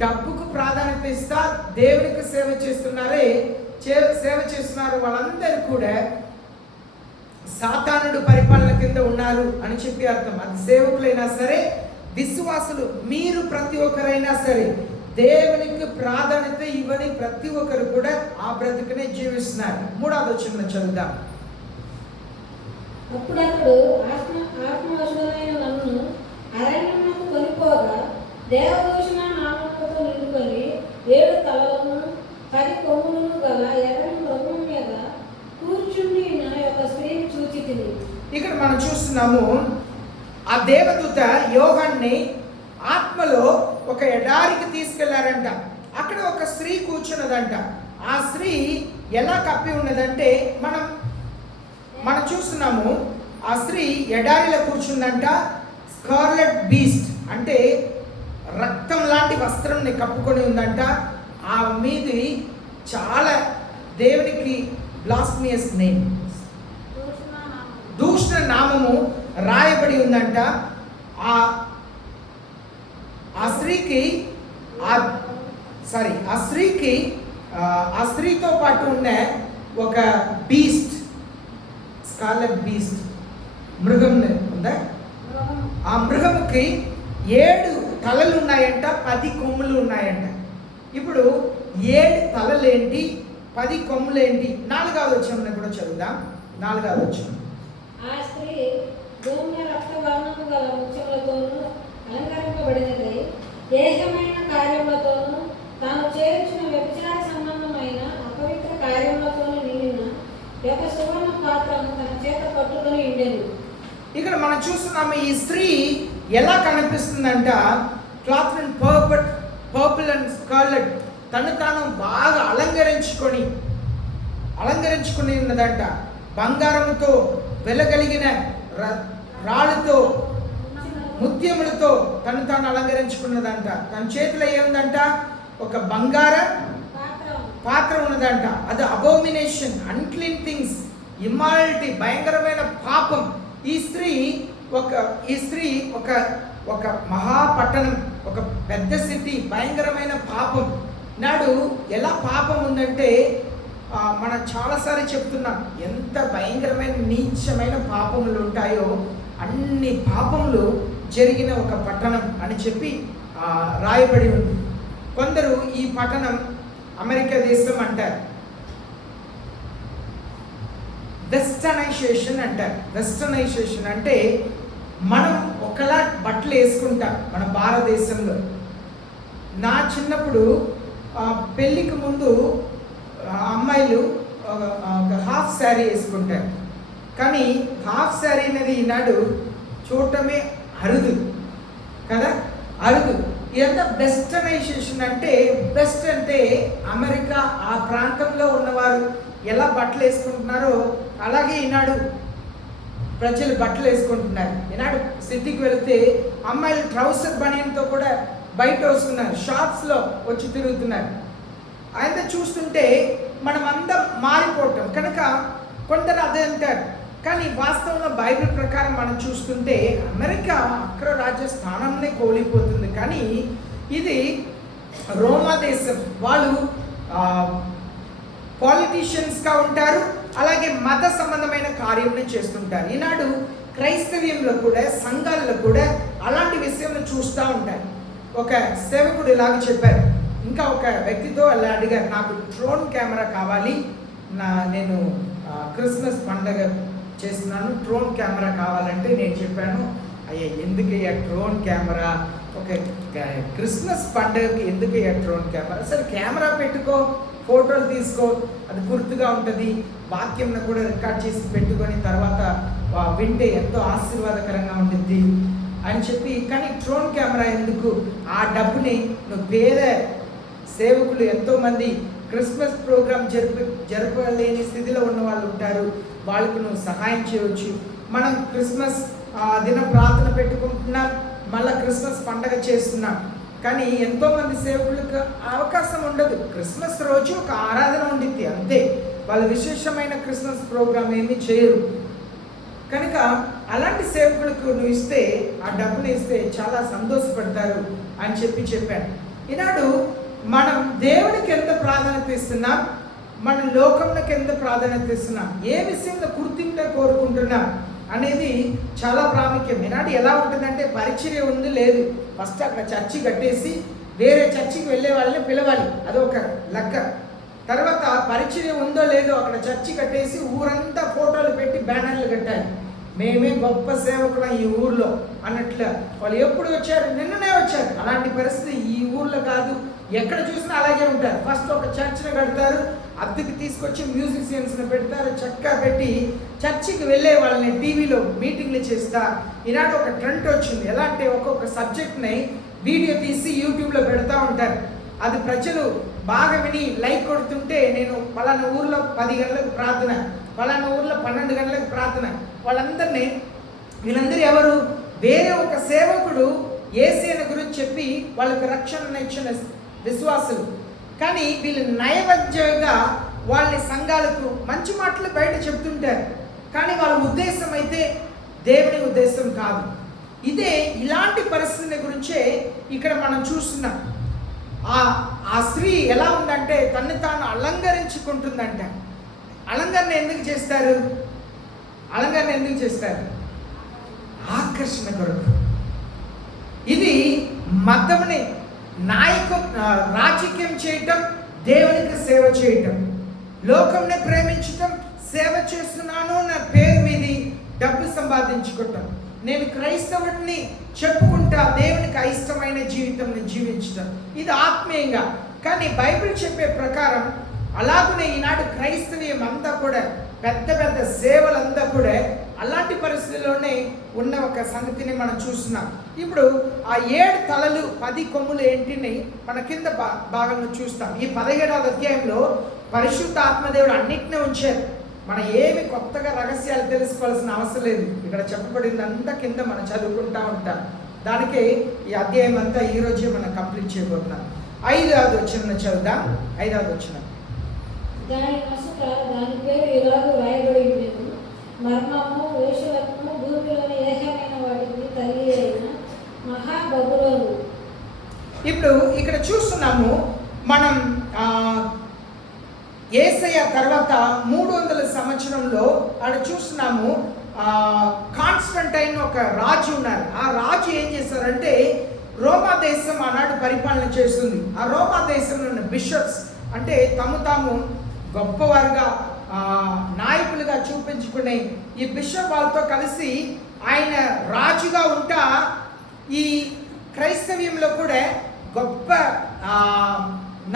డబ్బుకు ప్రాధాన్యత ఇస్తా దేవునికి సేవ చేస్తున్నారో వాళ్ళందరూ కూడా సాతానుడు పరిపాలన కింద ఉన్నారు అని చెప్పి అర్థం. అది సేవకులైనా సరే, విశ్వాసులు మీరు ప్రతి ఒక్కరైనా సరే దేవునికి ప్రాధాన్యత ఇవ్వని ప్రతి ఒక్కరు కూడా ఆ బ్రతుకునే జీవిస్తున్నారు. 3వ వచనం చదువుదాం. అప్పుడు అతడు ఆత్మవశుడైన నన్ను అరణ్యమునకు కొనిపోగా దేవదూషణ నామములతో నిండుకొని 7 తలలను 10 కొమ్ములను గల ఎర్రని మృగము మీద కూర్చుని ఒక స్త్రీని చూచితిని. ఇక్కడ మనం చూస్తున్నాము, ఆ దేవదూత యోహాన్ని ఆత్మలో ఒక ఎడారికి తీసుకెళ్లారంట. అక్కడ ఒక స్త్రీ కూర్చున్నదంట. ఆ స్త్రీ ఎలా కప్పి ఉన్నదంటే మనం చూస్తున్నాము, ఆ స్త్రీ ఎడారిలో కూర్చుందంట. స్కార్లెట్ బీస్ట్ అంటే రక్తం లాంటి వస్త్రంని కప్పుకొని ఉందంట. ఆ మీది చాలా దేవునికి బ్లాస్మియస్ నేమ్, దూషణ నామము రాయబడి ఉందంట. ఆ స్త్రీతో పాటు ఉన్న ఒక బీస్ట్, స్కార్లెట్ బీస్ట్ మృగం ఉందా, ఆ మృగముకి 7 తలలు ఉన్నాయంట, 10 కొమ్ములు ఉన్నాయంట. ఇప్పుడు 7 తలలేంటి, 10 కొమ్ములేంటి? 4వ వచనం కూడా చదువుదాం. 4వ వచనం. ఆ స్త్రీ భూమి రక్తవర్ణము గల ముత్యములతోనూ అలంకరింపబడినది, ఏకమైన కార్యములతోనూ తాను చేర్చిన వ్యభిచార సంబంధమైన అపవిత్ర కార్యములతోనూ నిండిన ఒక సువర్ణ పాత్రను తన చేత పట్టుకొని ఉండెను. ఇక్కడ మనం చూస్తున్నాము, ఈ స్త్రీ ఎలా కనిపిస్తుందంట, cloth and purple and scarlet, తను తాను బాగా అలంకరించుకొని ఉన్నదంట. బంగారముతో వెలగలిగిన రాళ్ళతో ముత్యములతో తను తాను అలంకరించుకున్నదంట. తన చేతిలో ఏముందంట, ఒక బంగార పాత్ర ఉన్నదంట. అది అబోమినేషన్, అన్క్లీన్ థింగ్స్, ఇమ్మాలిటీ, భయంకరమైన పాపం. ఈ స్త్రీ ఒక మహాపట్టణం, ఒక పెద్ద సిటీ, భయంకరమైన పాపం. నాడు ఎలా పాపం ఉందంటే, మనం చాలాసార్లు చెప్తున్నాం, ఎంత భయంకరమైన నీచమైన పాపములు ఉంటాయో అన్ని పాపములు జరిగిన ఒక పట్టణం అని చెప్పి రాయబడి ఉంది. కొందరు ఈ పట్టణం అమెరికా దేశం అంటారు, వెస్టర్నైజేషన్ అంటారు. వెస్టర్నైజేషన్ అంటే మనం ఒకలా బట్టలు వేసుకుంటాం మన భారతదేశంలో. నా చిన్నప్పుడు పెళ్ళికి ముందు అమ్మాయిలు ఒక హాఫ్ శారీ వేసుకుంటారు. కానీ హాఫ్ శారీ అనేది ఈనాడు చూడటమే అరుదు కదా, అరుదు. ఎంత వెస్టర్నైజేషన్ అంటే, బెస్ట్ అంటే అమెరికా ఆ ప్రాంతంలో ఉన్నవారు ఎలా బట్టలు వేసుకుంటున్నారో అలాగే ఈనాడు ప్రజలు బట్టలు వేసుకుంటున్నారు. ఈనాడు సిటీకి వెళితే అమ్మాయిలు ట్రౌసర్ బనియన్తో కూడా బయట వస్తున్నారు, షాప్స్లో వచ్చి తిరుగుతున్నారు. అయితే చూస్తుంటే మనం అందరం మారిపోవటం కనుక కొందరు అదే అంటారు. కానీ వాస్తవంలో బైబిల్ ప్రకారం మనం చూస్తుంటే అమెరికా అగ్ర రాజ్య స్థానంనే కోల్పోతుంది. కానీ ఇది రోమా దేశం. వాళ్ళు పాలిటీషియన్స్గా ఉంటారు, అలాగే మత సంబంధమైన కార్యంని చేస్తుంటారు. ఈనాడు క్రైస్తవ్యంలో కూడా, సంఘాలలో కూడా అలాంటి విషయంలో చూస్తూ ఉంటారు. ఒక సేవకుడు ఇలాగ చెప్పారు, ఇంకా ఒక వ్యక్తితో అలా అడిగారు, నాకు డ్రోన్ కెమెరా కావాలి, నేను క్రిస్మస్ పండగ చేస్తున్నాను, డ్రోన్ కెమెరా కావాలంటే నేను చెప్పాను, అయ్యా ఎందుకయ్యా డ్రోన్ కెమెరా, ఒక క్రిస్మస్ పండుగకి ఎందుకయ్యా డ్రోన్ కెమెరా, సరే కెమెరా పెట్టుకో, ఫోటోలు తీసుకో, అది గుర్తుగా ఉంటుంది, వాక్యంను కూడా రికార్డ్ చేసి పెట్టుకొని తర్వాత వింటే ఎంతో ఆశీర్వాదకరంగా ఉంటుంది అని చెప్పి. కానీ డ్రోన్ కెమెరా ఎందుకు, ఆ డబ్బుని నువ్వు పేద సేవకులు ఎంతోమంది క్రిస్మస్ ప్రోగ్రామ్ జరపలేని స్థితిలో ఉన్న వాళ్ళు ఉంటారు, వాళ్ళకు నువ్వు సహాయం చేయవచ్చు. మనం క్రిస్మస్ దిన ప్రార్థన పెట్టుకుంటున్నాం, మళ్ళీ క్రిస్మస్ పండగ చేస్తున్నాం. కానీ ఎంతోమంది సేవకులకు అవకాశం ఉండదు. క్రిస్మస్ రోజు ఒక ఆరాధన ఉండిద్ది అంతే, వాళ్ళు విశేషమైన క్రిస్మస్ ప్రోగ్రామ్ ఏమీ చేయరు. కనుక అలాంటి సేవకులకు నువ్వు ఇస్తే, ఆ డబ్బులు ఇస్తే చాలా సంతోషపడతారు అని చెప్పాను. ఈనాడు మనం దేవునికి ఎంత ప్రాధాన్యత ఇస్తున్నాం, మన లోకంలోకి ఎంత ప్రాధాన్యత ఇస్తున్నాం, ఏ విషయంలో గుర్తింపు కోరుకుంటున్నాం అనేది చాలా ప్రాముఖ్యం. ఈనాడు ఎలా ఉంటుందంటే పరిచర్య ఉంది లేదు, ఫస్ట్ అక్కడ చర్చి కట్టేసి వేరే చర్చికి వెళ్ళే వాళ్ళని పిలవాలి, అదొక లెక్క. తర్వాత పరిచయం ఉందో లేదో అక్కడ చర్చి కట్టేసి ఊరంతా ఫోటోలు పెట్టి బ్యానర్లు కట్టాలి, మేమే గొప్ప సేవకులం ఈ ఊర్లో అన్నట్లు. వాళ్ళు ఎప్పుడు వచ్చారు? నిన్ననే వచ్చారు. అలాంటి పరిస్థితి ఈ ఊర్లో కాదు, ఎక్కడ చూసినా అలాగే ఉంటారు. ఫస్ట్ ఒక చర్చ్ని కడతారు, అద్దెకి తీసుకొచ్చి మ్యూజిషియన్స్ని పెడతారు, చక్కగా పెట్టి చర్చికి వెళ్ళే వాళ్ళని టీవీలో మీటింగ్లు చేస్తా. ఈనాడు ఒక ట్రెండ్ వచ్చింది, ఎలా అంటే ఒక్కొక్క సబ్జెక్ట్ని వీడియో తీసి యూట్యూబ్లో పెడతా ఉంటారు. అది ప్రజలు బాగా విని లైక్ కొడుతుంటే, నేను పలానా ఊర్లో 10 గంటలకు ప్రార్థన, పలానా ఊర్లో 12 గంటలకు ప్రార్థన, వీళ్ళందరూ ఎవరు? వేరే ఒక సేవకుడు యేసయ్య గురించి చెప్పి వాళ్ళకి రక్షణ ఇచ్చిన విశ్వాసులు. కానీ వీళ్ళు నైవేద్యంగా వాళ్ళని సంఘాలకు మంచి మాటలు బయట చెప్తుంటారు, కానీ వాళ్ళ ఉద్దేశం అయితే దేవుని ఉద్దేశం కాదు. ఇదే ఇలాంటి పరిస్థితి గురించే ఇక్కడ మనం చూస్తున్నాం. ఆ స్త్రీ ఎలా ఉందంటే తన్ని తాను అలంకరించుకుంటుందంట. అలంకరణ ఎందుకు చేస్తారు? ఆకర్షణ కొరకు. ఇది మతముని రాజకీయం చేయటం, దేవునికి సేవ చేయటం, లోకంని ప్రేమించటం, సేవ చేస్తున్నాను నా పేరు మీది డబ్బు సంపాదించుకోవటం, నేను క్రైస్తవుడిని చెప్పుకుంటా దేవునికి అయిష్టమైన జీవితం జీవించటం, ఇది ఆత్మీయంగా. కానీ బైబిల్ చెప్పే ప్రకారం అలాగనే ఈనాడు క్రైస్తవ్యం అంతా కూడా పెద్ద పెద్ద సేవలంతా కూడా అలాంటి పరిస్థితుల్లోనే ఉన్న ఒక సంగతిని మనం చూస్తున్నాం. ఇప్పుడు ఆ 7 తలలు 10 కొమ్ములు ఏంటిని మన కింద భాగంలో చూస్తాం. ఈ 17వ అధ్యాయంలో పరిశుద్ధ ఆత్మదేవుడు అన్నిటినీ ఉంచారు. మనం ఏమి కొత్తగా రహస్యాలు తెలుసుకోవాల్సిన అవసరం లేదు. ఇక్కడ చెప్పబడిందంతా కింద మనం చదువుకుంటా ఉంటాం. దానికే ఈ అధ్యాయం అంతా ఈ రోజే మనం కంప్లీట్ చేయబోతున్నాం. 5వ వచనం చదువుదాం. 5వ వచనం. దాని నసుక దాని పేరు ఇలాగూ రాయబడి ఉండేది, మర్మము, వేశ్యత్వము, భూమిలోని ఏకమైన వాటికి తల్లి అయిన మహాబబులోను. ఇప్పుడు ఇక్కడ చూస్తున్నాము మనం యేసయ్య తర్వాత 300 సంవత్సరంలో ఆడ చూస్తున్నాము కాన్స్టంటైన్ ఒక రాజు ఉన్నారు. ఆ రాజు ఏం చేశారంటే రోమా దేశం ఆనాడు పరిపాలన చేస్తుంది. ఆ రోమా దేశంలో ఉన్న బిషప్స్ అంటే తాము గొప్పవారుగా నాయకులుగా చూపించుకునే ఈ బిషప్ వాళ్ళతో కలిసి ఆయన రాజుగా ఉంటా ఈ క్రైస్తవ్యంలో కూడా గొప్ప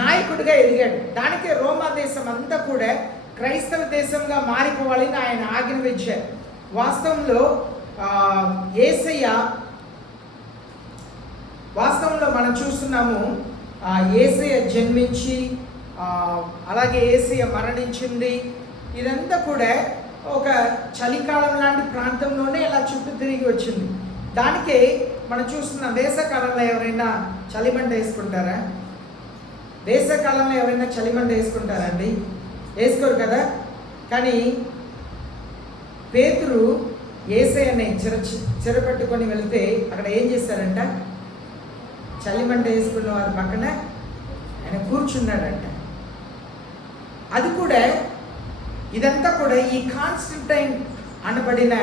నాయకుడిగా ఎదిగాడు. దానికే రోమా దేశం అంతా కూడా క్రైస్తవ దేశంగా మారిపోవాలని ఆయన ఆజ్ఞాపించారు. వాస్తవంలో మనం చూస్తున్నాము యేసయ్య జన్మించి అలాగే యేసయ్య మరణించింది, ఇదంతా కూడా ఒక చలికాలం లాంటి ప్రాంతంలోనే ఇలా చుట్టూ తిరిగి వచ్చింది. దానికే మనం చూస్తున్నాం వేసవకాలంలో ఎవరైనా చలిమంట వేసుకుంటారా? వేసవకాలంలో ఎవరైనా చలిమంట వేసుకుంటారండి? వేసుకోరు కదా. కానీ పేతురు యేసయ్యని చెరపట్టుకొని వెళ్తే అక్కడ ఏం చేశారంట? చలిమంట వేసుకున్న వారి పక్కన ఆయన కూర్చున్నాడంట. అది కూడా ఇదంతా కూడా ఈ కాన్స్టంటైన్ అనబడిన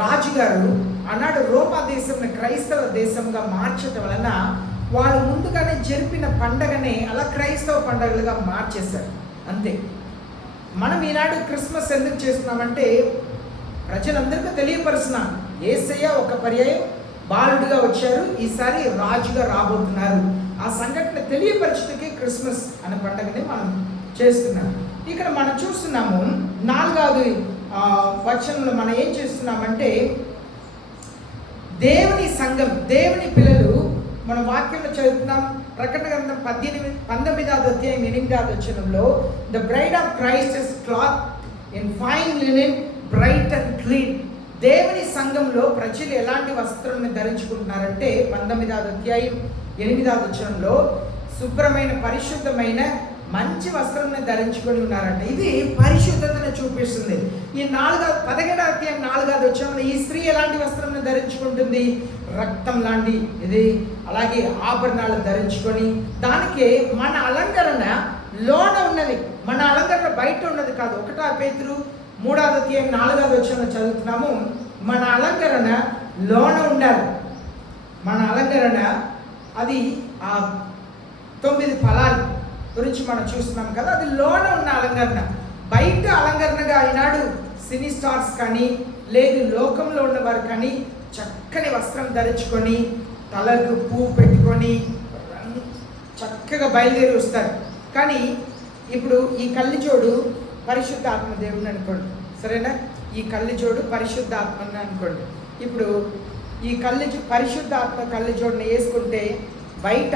రాజుగారు ఆనాడు రోమా దేశంని క్రైస్తవ దేశంగా మార్చడం వలన వాళ్ళు ముందుగానే జరిపిన పండగనే అలా క్రైస్తవ పండుగలుగా మార్చేశారు. అంతే. మనం ఈనాడు క్రిస్మస్ ఎందుకు చేస్తున్నామంటే ప్రజలందరికీ తెలియపరుస్తున్నాం, యేసయ్య ఒక పర్యాయం బాలుడిగా వచ్చారు, ఈసారి రాజుగా రాబోతున్నారు. ఆ సంఘటన తెలియపరచడానికి క్రిస్మస్ అనే పండుగని మనం చేస్తున్నాం. ఇక్కడ మనం చూస్తున్నాము 4వ వచనంలో మనం ఏం చేస్తున్నామంటే దేవుని సంఘం, దేవుని పిల్లలు మన వాక్యంలో చదువుతున్నాం. ప్రకటన గ్రంథం 19వ అధ్యాయం 8వ వచనంలో the bride of Christ is cloth in fine linen bright and clean. దేవుని సంఘంలో ప్రజలు ఎలాంటి వస్త్రాన్ని ధరించుకుంటున్నారంటే 19వ అధ్యాయం 8వ వచనంలో శుభ్రమైన పరిశుద్ధమైన మంచి వస్త్రాన్ని ధరించుకొని ఉన్నారంట. ఇది పరిశుద్ధతను చూపిస్తుంది. ఈ 17వ అధ్యాయం 4వ వచనంలో ఈ స్త్రీ ఎలాంటి వస్త్రాన్ని ధరించుకుంటుంది? రక్తం లాంటి ఇది, అలాగే ఆభరణాలు ధరించుకొని, దానికే మన అలంకరణ లోన ఉన్నది, మన అలంకరణ బయట ఉన్నది కాదు. 1 పేతురు 3వ అధ్యాయం 4వ వచనంలో చదువుతున్నాము, మన అలంకరణ లోన ఉండాలి, మన అలంకరణ అది ఆ 9 ఫలాలు గురించి మనం చూస్తున్నాం కదా. అది లోన ఉన్న అలంకరణ. బయట అలంకరణగా ఈనాడు సినీ స్టార్స్ కానీ లేదు లోకంలో ఉన్నవారు కానీ చక్కని వస్త్రం ధరించుకొని తలకు పువ్వు పెట్టుకొని చక్కగా బయలుదేరి వస్తారు. కానీ ఇప్పుడు ఈ కళ్ళిజోడు పరిశుద్ధ ఆత్మ దేవుని అనుకోండి, సరేనా? ఈ కళ్ళిజోడు పరిశుద్ధ ఆత్మని అనుకోండి. ఇప్పుడు ఈ పరిశుద్ధ ఆత్మ కళ్ళిజోడుని వేసుకుంటే బయట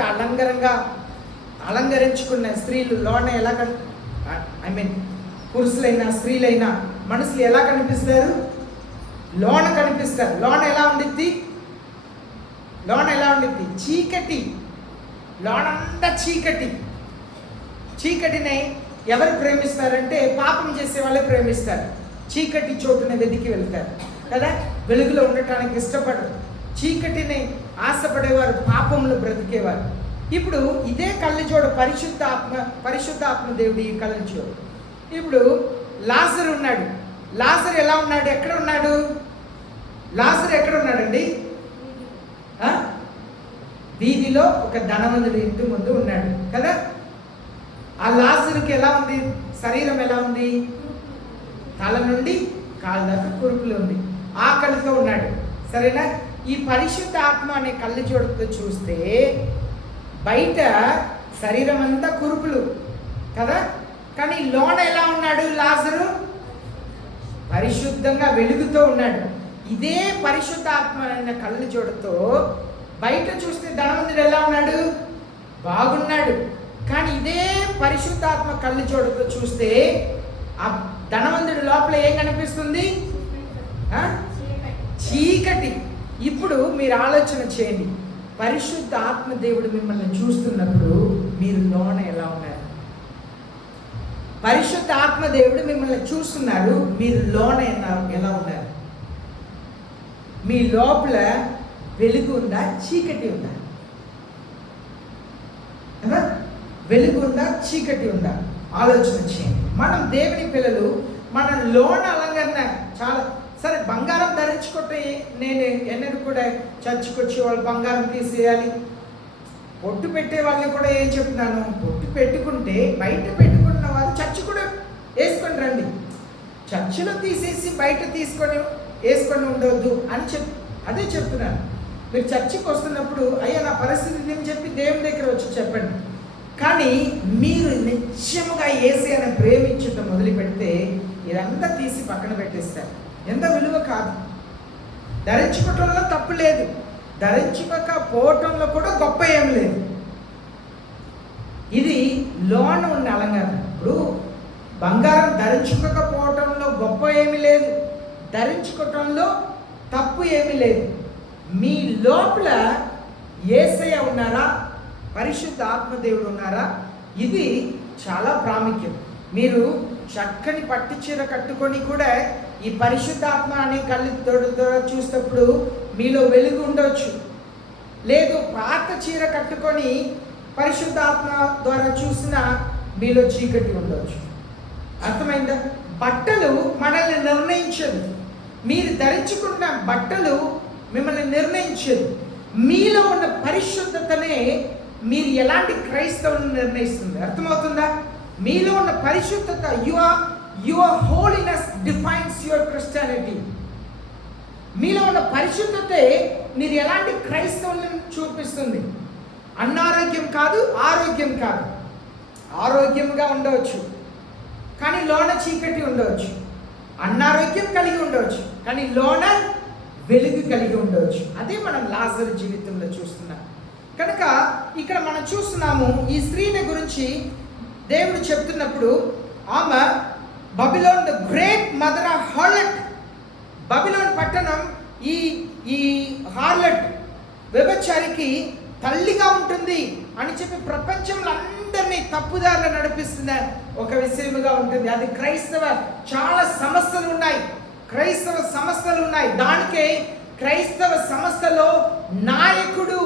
అలంకరించుకున్న స్త్రీలు లోన ఎలా పురుషులైనా స్త్రీలైనా మనుషులు ఎలా కనిపిస్తారు? లోన కనిపిస్తారు. లోన ఎలా ఉండిద్ది? చీకటి. లోనంతా చీకటిని ఎవరు ప్రేమిస్తారంటే పాపం చేసే వాళ్ళే ప్రేమిస్తారు. చీకటి చోటుని వెతికి వెళ్తారు కదా. వెలుగులో ఉండటానికి ఇష్టపడరు. చీకటిని ఆశపడేవారు పాపంలో బ్రతికేవారు. ఇప్పుడు ఇదే కళ్ళజోడు పరిశుద్ధాత్మ దేవుడు ఈ కళ్ళజోడు. ఇప్పుడు లాజరు ఉన్నాడు. లాజరు ఎలా ఉన్నాడు? ఎక్కడ ఉన్నాడు? లాజరు ఎక్కడ ఉన్నాడండి? వీధిలో ఒక ధనవంతుడి ఇంటి ముందు ఉన్నాడు కదా. ఆ లాజరుకి ఎలా ఉంది? శరీరం ఎలా ఉంది? తల నుండి కాళ్ళ దాకా కురుపులు ఉంది. ఆకలితో ఉన్నాడు, సరేనా? ఈ పరిశుద్ధ ఆత్మ అనే కళ్ళజోడుతో చూస్తే బయట శరీరం అంతా కురుపులు కదా, కానీ లోన ఎలా ఉన్నాడు లాజరు? పరిశుద్ధంగా వెలుగుతో ఉన్నాడు. ఇదే పరిశుద్ధ ఆత్మ అనే కళ్ళజోడుతో బయట చూస్తే ధనవంతుడు ఎలా ఉన్నాడు? బాగున్నాడు. కానీ ఇదే పరిశుద్ధాత్మ కళ్ళజోడుతో చూస్తే ఆ ధనవంతుడి లోపల ఏం కనిపిస్తుంది? చీకటి. ఇప్పుడు మీరు ఆలోచన చేయండి, పరిశుద్ధ ఆత్మ దేవుడు మిమ్మల్ని చూస్తున్నప్పుడు మీరు లోన ఎలా ఉన్నారు? పరిశుద్ధ ఆత్మ దేవుడు మిమ్మల్ని చూస్తున్నారు, మీరు లోన ఎలా ఉన్నారు? మీ లోపల వెలుగు ఉందా? చీకటి ఉందా? వెలుగు ఉందా? చీకటి ఉందా? ఆలోచన చేయండి. మనం దేవుని పిల్లలు, మన లోన అలంకరణ చాలా సరే. బంగారం ధరించుకుంటే నేను ఎన్నడూ కూడా చర్చికి వచ్చే వాళ్ళు బంగారం తీసేయాలి. పొట్టు పెట్టే వాళ్ళని కూడా ఏం చెప్తున్నాను, పొట్టు పెట్టుకుంటే బయట పెట్టుకున్న వారు చర్చి కూడా వేసుకొని రండి. చర్చిలో తీసేసి బయట వేసుకొని ఉండవద్దు అని అదే చెప్తున్నాను. మీరు చర్చికి వస్తున్నప్పుడు అయ్యా నా పరిస్థితి నేను చెప్పి దేవుని దగ్గర వచ్చి చెప్పండి. కానీ మీరు నిత్యముగా యేసయ్యను ప్రేమించడం మొదలు పెడితే ఇదంతా తీసి పక్కన పెట్టేస్తారు. ఎంత విలువ కాదు. ధరించుకోవటంలో తప్పు లేదు, ధరించుకోకపోవటంలో కూడా గొప్ప ఏం లేదు. ఇది లోన ఉన్న అలంకరణ. ఇప్పుడు బంగారం ధరించుకోకపోవటంలో గొప్ప ఏమీ లేదు, ధరించుకోవటంలో తప్పు ఏమీ లేదు. మీ లోపల యేసయ్య ఉన్నారా? పరిశుద్ధ ఆత్మదేవుడు ఉన్నారా? ఇది చాలా ప్రాముఖ్యం. మీరు చక్కని పట్టు చీర కట్టుకొని కూడా ఈ పరిశుద్ధాత్మ అనే కళ్ళు చూసినప్పుడు మీలో వెలుగు ఉండవచ్చు. లేదు పాత చీర కట్టుకొని పరిశుద్ధాత్మ ద్వారా చూసిన మీలో చీకటి ఉండవచ్చు. అర్థమైందా? బట్టలు మనల్ని నిర్ణయించదు. మీరు ధరించుకున్న బట్టలు మిమ్మల్ని నిర్ణయించదు. మీలో ఉన్న పరిశుద్ధతనే మీరు ఎలాంటి క్రైస్తవుని నిర్ణయిస్తుంది. అర్థమవుతుందా? మీలో ఉన్న పరిశుద్ధత, your holiness defines your Christianity. మీలో ఉన్న పరిశుద్ధతే మీరు ఎలాంటి క్రైస్తవులను చూపిస్తుంది. అనారోగ్యం కాదు, ఆరోగ్యం కాదు. ఆరోగ్యంగా ఉండవచ్చు కానీ లోన చీకటి ఉండవచ్చు. అనారోగ్యం కలిగి ఉండవచ్చు కానీ లోన వెలుగు కలిగి ఉండవచ్చు. అదే మనం లాజరు జీవితంలో చూస్తున్నాం. కనుక ఇక్కడ మనం చూస్తున్నాము ఈ స్త్రీని గురించి దేవుడు చెప్తున్నప్పుడు ఆమె Babylon the great mother of harlot. Babylon పట్టణం ఈ హార్లట్ వ్యభిచారికి తల్లిగా ఉంటుంది అని చెప్పి ప్రపంచంలో అందరినీ తప్పుదారులు నడిపిస్తున్న ఒక విషయముగా ఉంటుంది. అది చాలా సమస్యలు ఉన్నాయి, క్రైస్తవ సమస్యలు ఉన్నాయి. దానికే క్రైస్తవ సమస్యలో నాయకుడు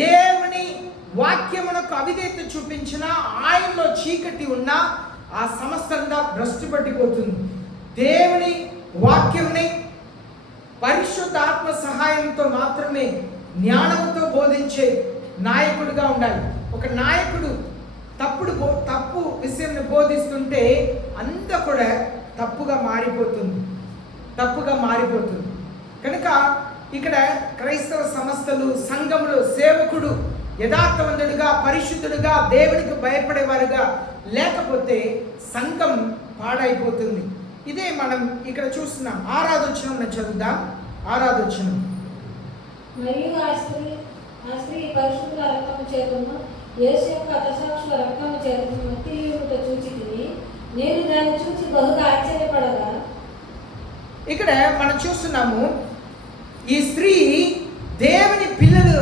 దేవుని వాక్యమునకు అవిధేయత చూపించిన ఆయనలో చీకటి ఉన్నా ఆ సమస్యంగా భ్రష్టు పట్టిపోతుంది. దేవుని వాక్యంని పరిశుద్ధ ఆత్మ సహాయంతో మాత్రమే జ్ఞానంతో బోధించే నాయకుడిగా ఉండాలి. ఒక నాయకుడు తప్పు విషయం బోధిస్తుంటే అంతా కూడా తప్పుగా మారిపోతుంది. కనుక ఇక్కడ క్రైస్తవ సంస్థలు, సంఘములు, సేవకుడు యథార్థవంతుడిగా, పరిశుద్ధుడిగా, దేవునికి భయపడేవారుగా లేకపోతే సంఘం పాడైపోతుంది. ఇదే మనం ఇక్కడ చూస్తున్నాం. 6వ వచనం చదువుదాం. 6వ వచనం. మరియు ఆ స్త్రీ పరిశుద్ధుల రక్తము చేతను యేసు యొక్క హతసాక్షుల రక్తము చేతను మత్తిలియుట చూచితిని, నేను దాన్ని చూచి బహుగా ఆశ్చర్యపడగా. ఇక్కడ మనం చూస్తున్నాము, ఈ స్త్రీ దేవుని పిల్లలు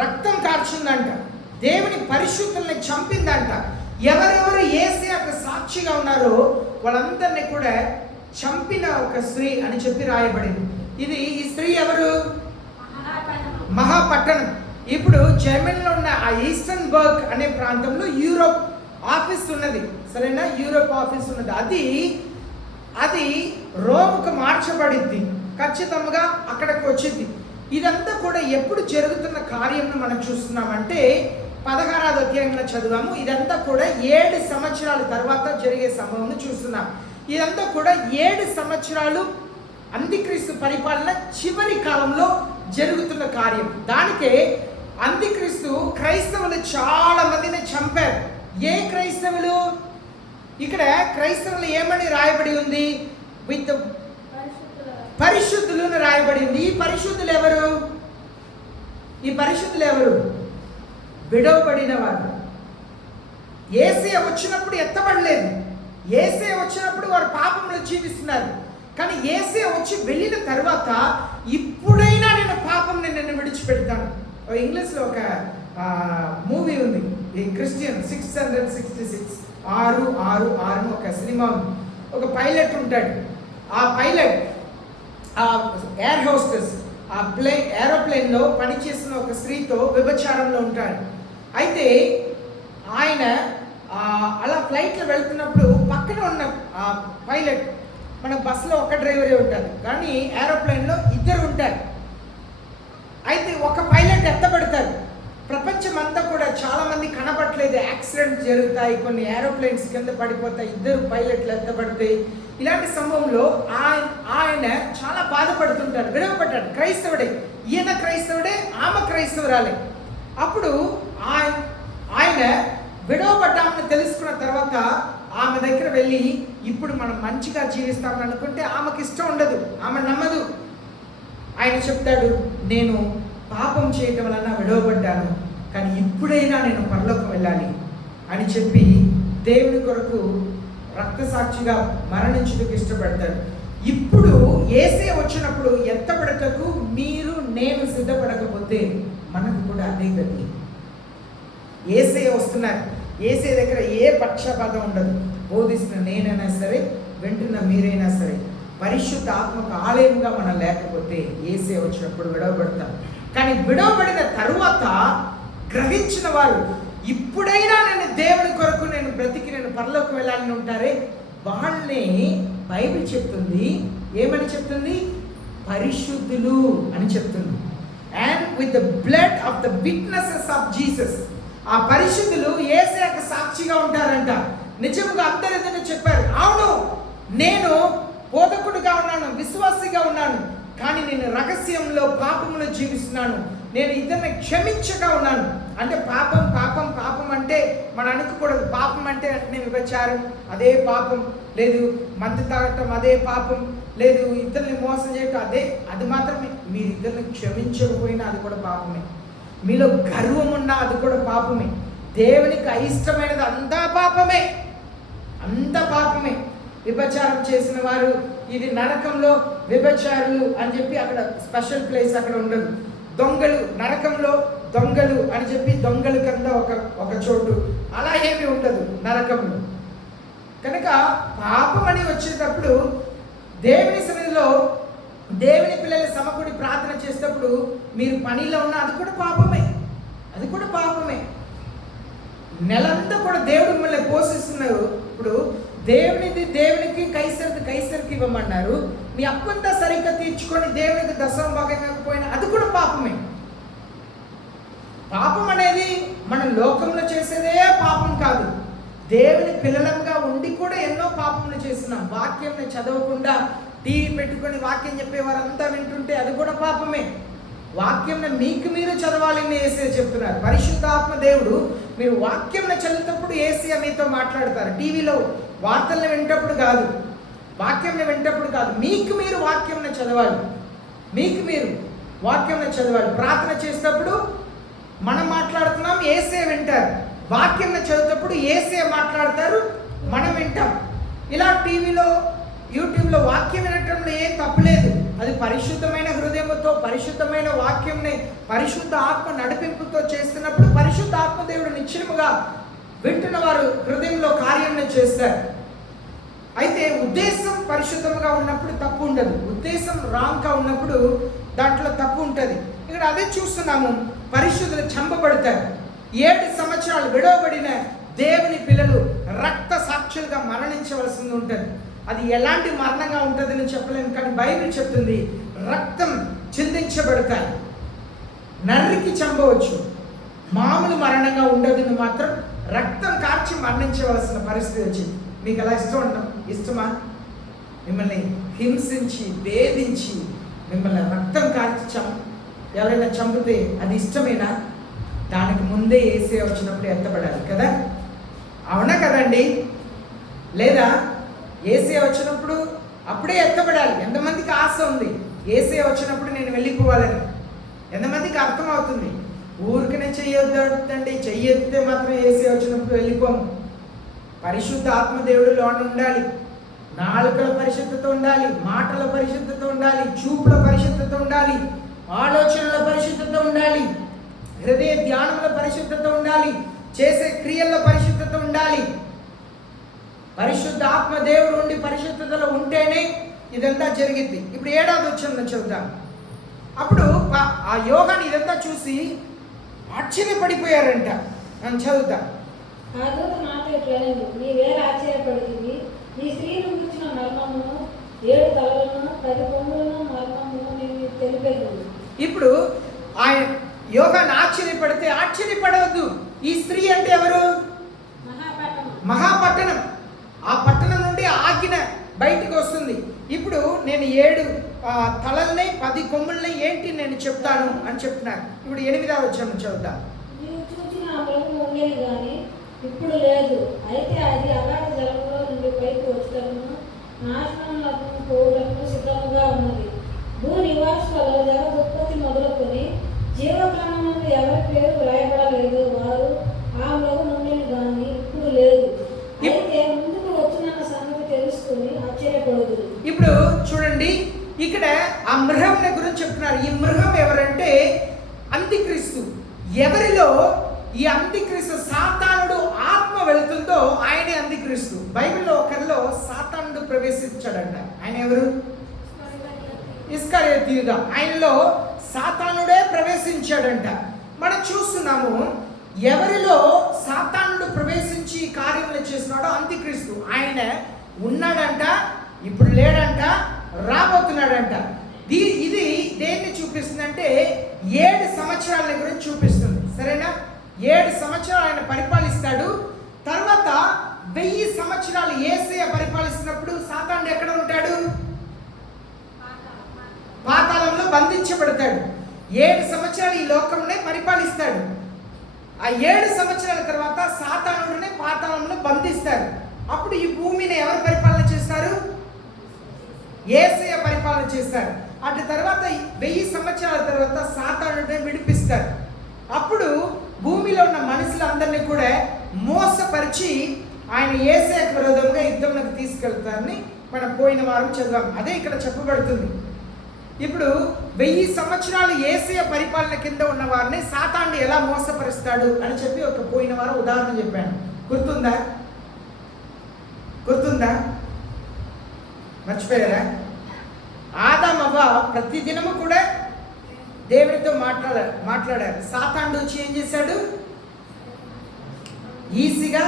రక్తం కార్చిందంట, దేవుని పరిశుద్ధుల్ని చంపిందంట. ఎవరెవరు యేసయ్యకు సాక్షిగా ఉన్నారో వాళ్ళందరినీ కూడా చంపిన ఒక స్త్రీ అని చెప్పి రాయబడింది. ఈ స్త్రీ ఎవరు? మహాపట్టణం. ఇప్పుడు జర్మనీలో ఉన్న ఆ ఈస్టర్న్ బర్గ్ అనే ప్రాంతంలో యూరోప్ ఆఫీస్ ఉన్నది, సరేనా? యూరోప్ ఆఫీస్ ఉన్నది. అది రోమ్కు మార్చబడింది, ఖచ్చితంగా అక్కడికి వచ్చింది. ఇదంతా కూడా ఎప్పుడు జరుగుతున్న కార్యంను మనం చూస్తున్నామంటే 16వ అధ్యాయంలో చదివాము. ఇదంతా కూడా 7 సంవత్సరాల తర్వాత జరిగే సంభవం చూస్తున్నాం. ఇదంతా కూడా 7 సంవత్సరాలు అంత్యక్రీస్తు పరిపాలన చివరి కాలంలో జరుగుతున్న కార్యం. దానికే అంత్యక్రీస్తు క్రైస్తవులు చాలా మందిని చంపారు. ఏ క్రైస్తవులు? ఇక్కడ క్రైస్తవులు ఏమని రాయబడి ఉంది? విత్ పరిశుద్ధులు రాయబడింది. ఈ పరిశుద్ధులు ఎవరు? విడవబడిన వారు. యేసయ్య వచ్చినప్పుడు ఎత్తబడలేదు. యేసయ్య వచ్చినప్పుడు వారు పాపంలో జీవిస్తున్నారు. కానీ యేసయ్య వచ్చి వెళ్ళిన తర్వాత ఇప్పుడైనా నేను పాపంని నిన్ను విడిచిపెడతాను. ఇంగ్లీష్లో ఒక మూవీ ఉంది, ఈ క్రిస్టియన్ 666 666 ఒక సినిమా ఉంది. ఒక పైలట్ ఉంటాడు. ఆ పైలట్ ఎయిర్ హోస్టెస్ ఏరోప్లేన్లో పనిచేసిన ఒక స్త్రీతో వ్యభిచారంలో ఉంటాడు. అయితే ఆయన అలా ఫ్లైట్లో వెళ్తున్నప్పుడు పక్కన ఉన్న పైలట్, మన బస్సులో ఒక డ్రైవరే ఉంటారు కానీ ఏరోప్లేన్లో 2 ఉంటారు. అయితే ఒక పైలట్ ఎత్తబడతారు. ప్రపంచం అంతా కూడా చాలా మంది కనబడట్లేదు, యాక్సిడెంట్ జరుగుతాయి, కొన్ని ఏరోప్లేన్స్ కింద పడిపోతాయి, 2 పైలట్లు ఎత్తబడతాయి. ఇలాంటి సంభవంలో ఆయన చాలా బాధపడుతుంటాడు, విడవబడ్డాడు. క్రైస్తవుడే, ఈయన క్రైస్తవుడే, ఆమె క్రైస్తవురాలే. అప్పుడు ఆయన విడవబడ్డామని తెలుసుకున్న తర్వాత ఆమె దగ్గర వెళ్ళి ఇప్పుడు మనం మంచిగా జీవిస్తామని అనుకుంటే ఆమెకి ఇష్టం ఉండదు, ఆమె నమ్మదు. ఆయన చెప్తాడు, నేను పాపం చేయటం వలన విడవబడ్డాను, కానీ ఇప్పుడైనా నేను పరలోకం వెళ్ళాలి అని చెప్పి దేవుని కొరకు రక్తసాక్షిగా మరణించుటకు ఇష్టపడతాడు. ఇప్పుడు యేసయ్య వచ్చినప్పుడు ఎత్తబడటకు మీరు నేను సిద్ధపడకపోతే మనకు కూడా అదే గతి. యేసయ్య వస్తున్నారు. యేసయ్య దగ్గర ఏ పక్షపాతం ఉండదు. బోధిస్తున్న నేనైనా సరే, వింటున్న మీరైనా సరే, పరిశుద్ధ ఆత్మకు ఆలయంగా మనం లేకపోతే యేసయ్య వచ్చినప్పుడు విడవబడతాం. కానీ విడవబడిన తరువాత గ్రహించిన వారు ఇప్పుడైనా నేను దేవుని కొరకు నేను బ్రతికి నేను పరలోకి వెళ్ళాలని ఉంటారే, వాళ్ళని బైబిల్ చెప్తుంది. ఏమని చెప్తుంది? పరిశుద్ధులు అని చెప్తుంది. And with the blood of the witnesses of Jesus. ఆ పరిశుద్ధులు యేసయ్యకు సాక్షిగా ఉంటారంట. నిజంగా అందరి ఎదుట చెప్పారు, అవును నేను బోధకుడిగా ఉన్నాను, విశ్వాసిగా ఉన్నాను, కానీ నేను రహస్యంలో పాపంలో జీవిస్తున్నాను, నేను ఇద్దరిని క్షమించగా ఉన్నాను. అంటే పాపం పాపం పాపం అంటే మనం అనుకోకూడదు. పాపం అంటే నేను విభచారం అదే పాపం, లేదు మందు తాగటం అదే పాపం, లేదు ఇద్దరిని మోసం చేయటం అదే, అది మాత్రమే. మీరు ఇద్దరిని క్షమించకపోయినా అది కూడా పాపమే. మీలో గర్వం ఉన్నా అది కూడా పాపమే. దేవునికి అయిష్టమైనది అంతా పాపమే, అంత పాపమే. విభచారం చేసిన వారు ఇది నరకంలో విభచారులు అని చెప్పి అక్కడ స్పెషల్ ప్లేస్ అక్కడ ఉండదు. దొంగలు నరకంలో దొంగలు అని చెప్పి దొంగల కింద ఒక చోటు, అలా ఏమీ ఉండదు నరకంలో. కనుక పాపం అని వచ్చేటప్పుడు దేవుని సన్నిధిలో దేవుని పిల్లల సమకూడి ప్రార్థన చేసేటప్పుడు మీరు పనిలో ఉన్న అది కూడా పాపమే, అది కూడా పాపమే. నెలంతా కూడా దేవుడు మిమ్మల్ని పోషిస్తున్నారు. ఇప్పుడు దేవునిది దేవునికి, కైసరికి కైసరికి ఇవ్వమన్నారు. మీ అప్పంతా సరిగ్గా తీర్చుకొని దేవునికి దశమ భాగం కాకపోయినా అది కూడా పాపమే. పాపం అనేది మనం లోకంలో చేసేదే పాపం కాదు. దేవుని పిల్లలంగా ఉండి కూడా ఎన్నో పాపములు చేస్తున్నాం. వాక్యంని చదవకుండా టీవీ పెట్టుకొని వాక్యం చెప్పే వారంతా వింటుంటే అది కూడా పాపమే. వాక్యంని మీకు మీరు చదవాలని యేసయ్య చెప్తున్నారు. పరిశుద్ధాత్మ దేవుడు మీరు వాక్యంని చదివేటప్పుడు యేసయ్య మీతో మాట్లాడతారు. టీవీలో వార్తలను వింటప్పుడు కాదు, వాక్యంని వింటప్పుడు కాదు, మీకు మీరు వాక్యంని చదవాలి. మీకు మీరు వాక్యంని చదవాలి. ప్రార్థన చేసేటప్పుడు మనం మాట్లాడుతున్నాం, యేసయ్య వింటారు. వాక్యంని చదివేటప్పుడు యేసయ్య మాట్లాడతారు, మనం వింటాం. ఇలా టీవీలో యూట్యూబ్లో వాక్యం వినటంలో ఏం తప్పులేదు. అది పరిశుద్ధమైన హృదయంతో పరిశుద్ధమైన వాక్యంని పరిశుద్ధ ఆత్మ నడిపింపుతో చేస్తున్నప్పుడు పరిశుద్ధ ఆత్మ దేవుడు నిశ్చయముగా వింటున్న వారు హృదయంలో కార్యాన్ని చేస్తారు. అయితే ఉద్దేశం పరిశుద్ధంగా ఉన్నప్పుడు తప్పు ఉండదు, ఉద్దేశం రాంగ్గా ఉన్నప్పుడు దాంట్లో తప్పు ఉంటుంది. ఇక్కడ అదే చూస్తున్నాము, పరిశుద్ధులు చంపబడతారు. 7 సంవత్సరాలు విడవబడిన దేవుని పిల్లలు రక్త సాక్షులుగా మరణించవలసి ఉంటుంది. అది ఎలాంటి మరణంగా ఉంటుందని చెప్పలేము, కానీ బైబిల్ చెప్తుంది రక్తం చిందించబడతాయి. నర్రికి చంపవచ్చు, మామూలు మరణంగా ఉండదని మాత్రం రక్తం కార్చి మరణించవలసిన పరిస్థితి వచ్చింది. మీకు అలా ఇష్టమా? మిమ్మల్ని హింసించి వేధించి మిమ్మల్ని రక్తం కార్చి ఎవరైనా చంపితే అది ఇష్టమేనా? దానికి ముందే యేసయ్య వచ్చినప్పుడు ఎత్తబడాలి కదా, అవునా కదండి? లేదా యేసయ్య వచ్చినప్పుడు అప్పుడే ఎత్తబడాలి. ఎంతమందికి ఆశ ఉంది యేసయ్య వచ్చినప్పుడు నేను వెళ్ళిపోవాలని? ఎంతమందికి అర్థమవుతుంది? ఊరికనే చెయ్యొద్దండి, చెయ్యెత్తితే మాత్రం యేసయ్య వచ్చినప్పుడు వెళ్ళిపోము. పరిశుద్ధ ఆత్మదేవుడు లోన ఉండాలి, నాలుకల పరిశుద్ధత ఉండాలి, మాటల పరిశుద్ధత ఉండాలి, చూపుల పరిశుద్ధత ఉండాలి, ఆలోచనల పరిశుద్ధత ఉండాలి, హృదయ ధ్యానముల పరిశుద్ధత ఉండాలి, చేసే క్రియల పరిశుద్ధత ఉండాలి. పరిశుద్ధ ఆత్మ దేవుడు ఉండి పరిశుద్ధతలో ఉంటేనే ఇదంతా జరిగింది. ఇప్పుడు 7వ వచనం చూద్దాం. అప్పుడు ఆ యోగాన్ని ఇదంతా చూసి ఆశ్చర్యపడిపోయారంట. నేను చదువుతా. ఆ దూత నాతో ఇట్లనెను, నీవేళ ఆశ్చర్యపడింది, ఈ స్త్రీని గురించిన మర్మమును 7 తలలను 10 కొమ్ములను మర్మమును నేను తెలిపేది. ఇప్పుడు ఆయన యోగాన్ని ఆశ్చర్యపడితే ఆశ్చర్యపడవద్దు. ఈ స్త్రీ అంటే ఎవరు? మహాపట్టణం. ఆ పట్టణం నుండి ఆజ్ఞ బయటికి వస్తుంది. ఇప్పుడు నేను 7 తలల్ని 10 కొమ్ముల్ని ఏంటి నేను చెప్తాను అని చెప్తున్నాను. ఇప్పుడు 8వ వచనం చదువుతాం. నీవు చూచిన ఆ మృగము ఉండేది కానీ ఇప్పుడు లేదు. అయితే అది అగాధ జలంలో నుండి పైకి వచ్చుటను నాశనములకు పోవుటకు సిద్ధముగా ఉన్నది. భూ నివాసులలో జగదుత్పత్తి మొదలుకొని జీవక్రమం నుండి ఎవరి పేరు వ్రాయబడలేదు, వారు ఆ మృగం ఉండేది కానీ ఇప్పుడు లేదు. అయితే ముందుకు వచ్చిన సంగతి తెలుసుకుని ఆశ్చర్యపడదు. ఇప్పుడు చూడండి, ఇక్కడ ఆ మృగం గురించి చెప్తున్నారు. ఈ మృగం ఎవరంటే అంత్యక్రీస్తు. ఎవరిలో ఈ అంత్యక్రీస్తు సాతానుడు ఆత్మ వెళుతుందో ఆయనే అంత్యక్రీస్తు. బైబిల్లో ఒకరిలో సాతానుడు ప్రవేశించాడంట. ఆయన ఎవరు? ఇస్కరియోతు యూదా. ఆయనలో సాతానుడే ప్రవేశించాడంట. మనం చూస్తున్నాము ఎవరిలో సాతానుడు ప్రవేశించి కార్యములు చేస్తున్నాడో అంత్యక్రీస్తు. ఆయన ఉన్నాడంట, ఇప్పుడు లేడంట, రాబోతున్నాడంట. ఇది దేన్ని చూపిస్తుందంటే 7 సంవత్సరాల గురించి చూపిస్తుంది. సరేనా? 7 సంవత్సరాలు ఆయన పరిపాలిస్తాడు. తర్వాత 1000 సంవత్సరాలు యేసయ్య పరిపాలిస్తున్నప్పుడు సాతానుడు ఎక్కడ ఉంటాడు? పాతాళంలో బంధించబడతాడు. 7 సంవత్సరాలు ఈ లోకంలో పరిపాలిస్తాడు. ఆ 7 సంవత్సరాల తర్వాత సాతానుడిని పాతాళంలో బంధిస్తారు. అప్పుడు ఈ భూమిని ఎవరు పరిపాలన చేస్తారు? యేసయ్య పరిపాలన చేస్తారు. అటు తర్వాత 1000 సంవత్సరాల తర్వాత సాతానుడిని విడిపిస్తారు. అప్పుడు భూమిలో ఉన్న మనుషులందరినీ కూడా మోసపరిచి ఆయన యేసయ్యకు విరోధంగా యుద్ధంలోకి తీసుకెళ్తారని మనం పోయిన వారం చదివాం. అదే ఇక్కడ చెప్పబడుతుంది. ఇప్పుడు 1000 సంవత్సరాలు యేసయ్య పరిపాలన కింద ఉన్న వారిని సాతానుడు ఎలా మోసపరుస్తాడు అని చెప్పి ఒక పోయిన వారం ఉదాహరణ చెప్పాను. గుర్తుందా? మర్చిపోయారా? ఆదాము అవ్వ ప్రతి దినము కూడా దేవునితో మాట్లాడారు. సాతానుడు వచ్చి ఏం చేశాడు? ఈజీగా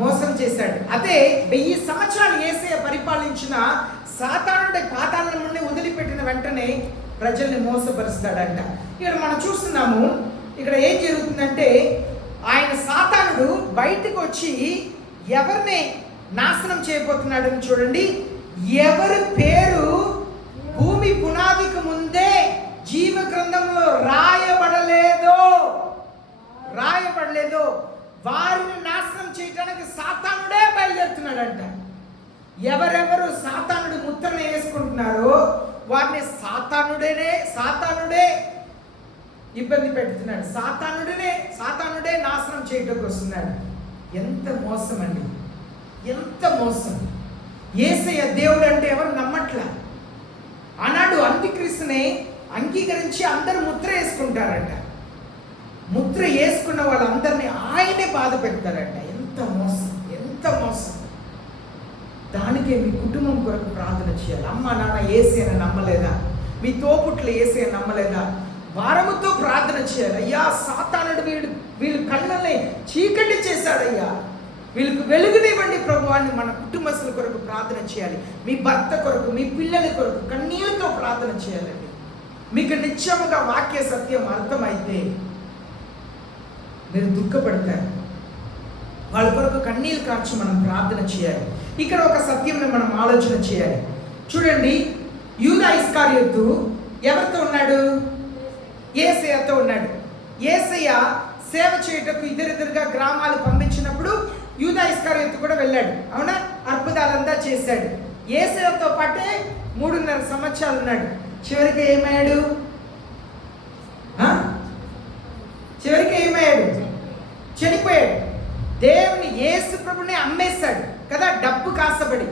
మోసం చేశాడు. అదే 1000 సంవత్సరాలు యేసయ్య పరిపాలించిన సాతానుడి పాతాళం నుండి వదిలిపెట్టిన వెంటనే ప్రజల్ని మోసపరుస్తాడంట. ఇక్కడ మనం చూస్తున్నాము ఇక్కడ ఏం జరుగుతుందంటే ఆయన సాతానుడు బయటకు వచ్చి ఎవరిని నాశనం చేయబోతున్నాడని చూడండి. ఎవరి పేరు భూమి పునాదికి ముందే జీవ గ్రంథంలో రాయబడలేదో వారిని నాశనం చేయడానికి సాతానుడే బయలుదేరుతున్నాడంట. ఎవరెవరు సాతానుడు ముద్రను వేసుకుంటున్నారో వారిని సాతానుడే ఇబ్బంది పెడుతున్నాడు. సాతానుడే నాశనం చేయడానికి వస్తున్నాడు. ఎంత మోసం అండి, ఎంత మోసం. యేసయ్య దేవుడు అంటే ఎవరు నమ్మట్లా. ఆనాడు అంత్యక్రీస్తుని అంగీకరించి అందరూ ముద్ర వేసుకుంటారంట. ముద్ర వేసుకున్న వాళ్ళందరినీ ఆయనే బాధ పెడతారంట. ఎంత మోసం. దానికే మీ కుటుంబం కొరకు ప్రార్థన చేయాలి. అమ్మ నాన్న యేసయ్యను నమ్మలేదా? మీ తోపుట్లు యేసయ్యను నమ్మలేదా? భారముతో ప్రార్థన చేయాలి. అయ్యా సాతానుడు వీళ్ళు కళ్ళని చీకటి చేశాడయ్యా, వీళ్ళకి వెలుగునివ్వండి ప్రభు అని మన కుటుంబస్తుల కొరకు ప్రార్థన చేయాలి. మీ భర్త కొరకు, మీ పిల్లల కొరకు కన్నీళ్ళతో ప్రార్థన చేయాలండి. మీకు నిత్యముగా వాక్య సత్యం అర్థమైతే మీరు దుఃఖపడతారు. వాళ్ళ కొరకు కన్నీళ్ళు కార్చి మనం ప్రార్థన చేయాలి. ఇక్కడ ఒక సత్యంని మనం ఆలోచన చేయాలి. చూడండి, యూదా ఇస్కారియోతు ఎవరితో ఉన్నాడు? యేసయ్యతో ఉన్నాడు. యేసయ్య సేవ చేయుటకు ఇద్దరిద్దరుగా గ్రామాలు పంపించినప్పుడు యూదా ఇస్కారియోతు కూడా వెళ్ళాడు. అవునా? అద్భుతాలంతా చేశాడు. యేసయ్యతో పాటే 3.5 సంవత్సరాలు ఉన్నాడు. చివరికి ఏమయ్యాడు? చనిపోయాడు. దేవుని యేసు ప్రభుని అమ్మేశాడు కదా, డబ్బు కాసబడి.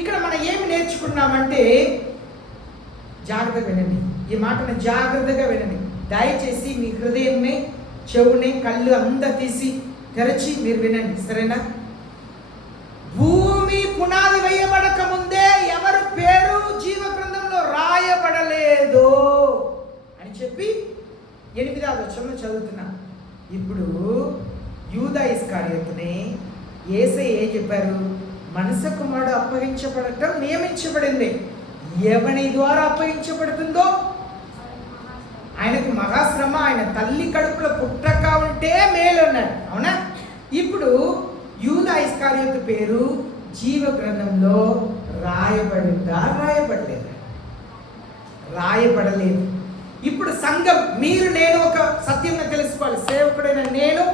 ఇక్కడ మనం ఏమి నేర్చుకున్నామంటే, జాగ్రత్తగా వినండి, ఈ మాటను జాగ్రత్తగా వినండి. దయచేసి మీ హృదయంని, చెవుని, కళ్ళు అంతా తీసి తెరచి మీరు వినండి, సరేనా? భూమి పునాది వేయబడక ముందే ఎవరి పేరు జీవ గ్రంథంలో రాయబడలేదు అని చెప్పి 8వ వచనంలో చదువుతున్నా. ఇప్పుడు యూదా ఇస్కారియోతుని యేసయ్య ఏం చెప్పారు? మనుష్య కుమారుడు అప్పగించబడటం నియమించబడింది. ఎవని ద్వారా అప్పగించబడుతుందో ఆయనకు మహాశ్రమ, ఆయన తల్లి కడుపులో పుట్టక ఉంటే మేలు అన్నాడు. అవునా? ఇప్పుడు యూదా ఇస్కారియోతు పేరు జీవ గ్రంథంలో రాయబడిందా? రాయబడలేదు. ఇప్పుడు సంఘం, మీరు నేను ఒక సత్యంగా తెలుసుకోవాలి. సేవకుడైన నేను,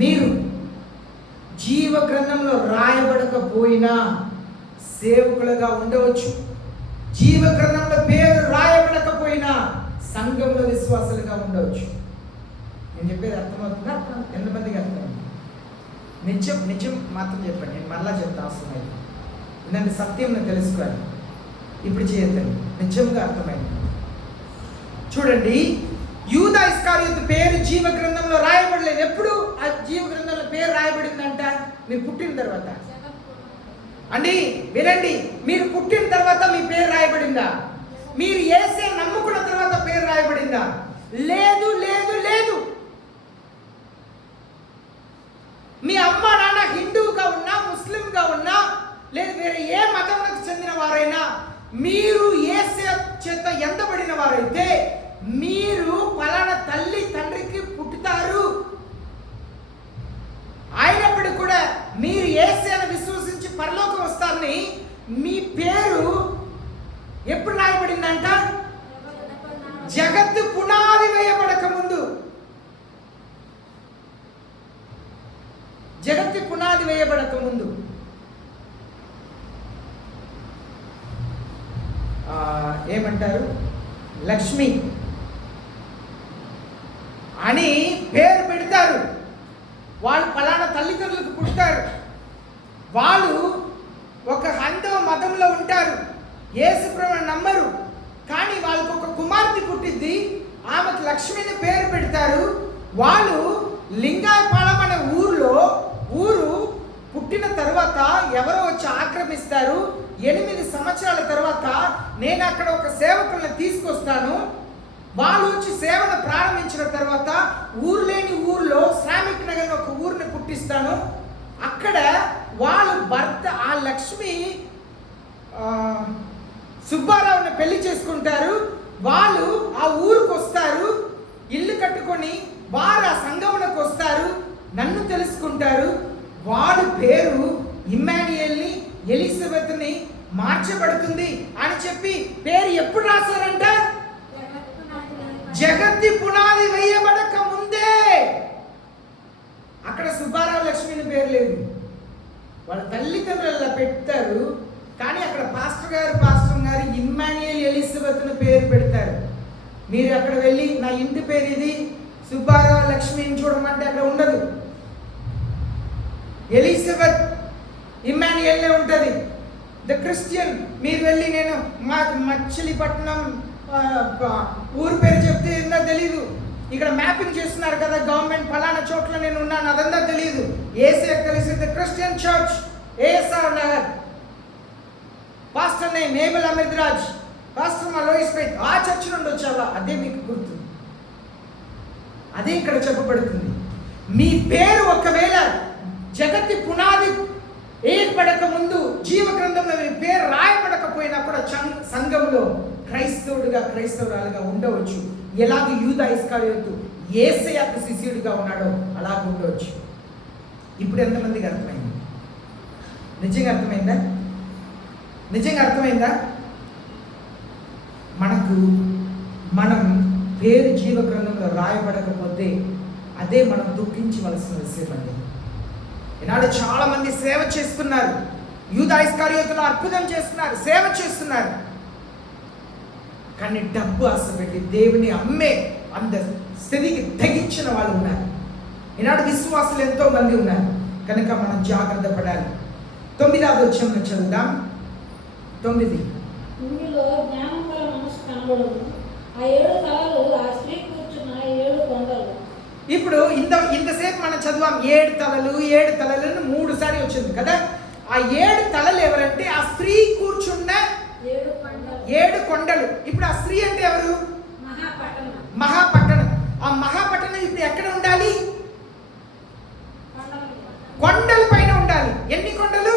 మీరు జీవ గ్రంథంలో రాయబడకపోయినా సేవకులుగా ఉండవచ్చు. జీవ గ్రంథంలో పేరు రాయబడకపోయినా సంఘంలో విశ్వాసాలుగా ఉండవచ్చు. నేను చెప్పేది అర్థమవుతుందా? ఎంతమందికి అర్థమవుతుంది? నిత్యం మాత్రం చెప్పండి, నేను మళ్ళా చెప్తా అవసరం అయితే. నన్ను సత్యంను తెలుసుకోవాలి. ఇప్పుడు చేయొద్దండి, నిత్యంగా అర్థమైంది. చూడండి, యూదా ఇస్కారియోతు పేరు జీవ గ్రంథంలో రాయబడలేదు. ఎప్పుడు ఆ జీవ గ్రంథంలో పేరు రాయబడిందంట? మీరు పుట్టిన తర్వాత అండి. వినండి, మీరు పుట్టిన తర్వాత మీ పేరు రాయబడిందా? మీరు యేసయ్యను నమ్ముకున్న తర్వాత పేరు రాయబడిందా? లేదు. మీ అమ్మ నాన్న హిందువుగా ఉన్నా, ముస్లింగా ఉన్నా, లేదు వేరే ఏ మతంలోకి చెందిన వారైనా, మీరు యేసయ్య చేత ఎందబడిన వారైతే మీరు పలానా తల్లి తండ్రికి పుట్టుతారు అయినప్పుడు కూడా మీరు యేసయ్యను విశ్వసించి పరలోకం వస్తారని మీ పేరు ఎప్పుడు రాయబడిందంట? జగత్తు పునాది వేయబడక ముందు. జగత్తు పునాది వేయబడక ముందు ఏమంటారు? లక్ష్మి అని పేరు పెడతారు. వాళ్ళు పలానా తల్లిదండ్రులకు పుడతారు. వాళ్ళు ఒక హైందవ మతంలో ఉంటారు, యేసు ప్రభువుని నమ్మరు. కానీ వాళ్ళకు ఒక కుమార్తె పుట్టింది, ఆమెకు లక్ష్మిని పేరు పెడతారు. వాళ్ళు లింగాయపాలెం అనే ఊరు పుట్టిన తర్వాత ఎవరో వచ్చి ఆక్రమిస్తారు. 8 సంవత్సరాల తర్వాత నేను అక్కడ ఒక సేవకులను తీసుకొస్తాను. వాళ్ళు వచ్చి సేవను ప్రారంభించిన తర్వాత ఊరు లేని ఊర్లో శ్రామిక్ నగర్ ఒక ఊరిని పుట్టిస్తాను. అక్కడ వాళ్ళు భర్త ఆ లక్ష్మి సుబ్బారావుని పెళ్లి చేసుకుంటారు. వాళ్ళు ఆ ఊరికి వస్తారు, ఇల్లు కట్టుకొని వారు ఆ సంఘమునకు వస్తారు, నన్ను తెలుసుకుంటారు. వారి పేరు ఇమ్మాన్యుయేల్ని, ఎలిజబెత్ని మార్చబడుతుంది అని చెప్పి పేరు ఎప్పుడు రాశారంట? జగత్తి పునాది వేయబడక ముందే. అక్కడ సుబ్బారావు లక్ష్మిని పేరు లేదు, వాళ్ళ తల్లిదండ్రులు పెట్టారు. కానీ అక్కడ పాస్టర్ గారు ఇమ్మాన్యుయేల్ ఎలిజబెత్ను పేరు పెడతారు. మీరు అక్కడ వెళ్ళి నా ఇంటి పేరు ఇది, సుబ్బారావు లక్ష్మిని చూడమంటే అక్కడ ఉండదు. ఎలిజబెత్ ఇమ్మాన్యుయేల్ ఉంటుంది. ద క్రిస్టియన్ మీరు వెళ్ళి నేను మచిలీపట్నం ఊరు పేరు చెప్తే ఏందో తెలీదు. ఇక్కడ మ్యాపింగ్ చేస్తున్నారు కదా గవర్నమెంట్, ఫలానా చోట్ల నేను ఉన్నాను, అదంతా తెలియదు. ఏసే తెలిసి the Christian church ASR Nagar, pastor name Mabel Amit Raj, pastor మా లోయిస్ ఫెయిత్, ఆ చర్చ్ నుండి వచ్చావా, అదే మీకు గుర్తు. అదే ఇక్కడ చెప్పబడుతుంది. మీ పేరు ఒకవేళ జగత్తి పునాది ఏర్పడక ముందు జీవ గ్రంథంలో మీ పేరు రాయబడకపోయినా కూడా సంఘంలో క్రైస్తవురాలుగా ఉండవచ్చు. ఎలాగ యూదా ఇస్కరియోతు యేసయ్యకు శిష్యుడిగా ఉన్నాడో అలాగ ఉండవచ్చు. ఇప్పుడు ఎంతమందికి అర్థమైంది? నిజంగా అర్థమైందా? మనం పేరు జీవ గ్రంథంలో రాయబడకపోతే అదే మనం దుఃఖించవలసిన విషయం అండి. ఈనాడు చాలా మంది సేవ చేస్తున్నారు, యూదా ఇస్కరియోతులో అద్భుతం చేస్తున్నారు, సేవ చేస్తున్నారు. కానీ డబ్బు ఆశపెట్టి దేవుని అమ్మే అంత స్థితికి తెగించిన వాళ్ళు ఉన్నారు. ఈనాడు విశ్వాసులు ఎంతో మంది ఉన్నారు. కనుక మనం జాగ్రత్త పడాలి. 9వ వచనం చదువుదాం. 9. ఇందులో జ్ఞానం గల మనసు కనబడును. ఆ 7 తలలు ఆ స్త్రీ కూర్చున్న 7 కొండలు. ఇప్పుడు ఇంతసేపు మనం చదివాం 7 తలలు 7 తలలను 3 సార్లు వచ్చింది కదా. ఆ 7 తలలు ఎవరంటే ఆ స్త్రీ కూర్చున్న 7 కొండలు. ఇప్పుడు ఆ స్త్రీ అంటే ఎవరు? మహాపట్టణం. ఆ మహాపట్టణం ఇప్పుడు ఎక్కడ ఉండాలి? కొండల పైన ఉండాలి. ఎన్ని కొండలు?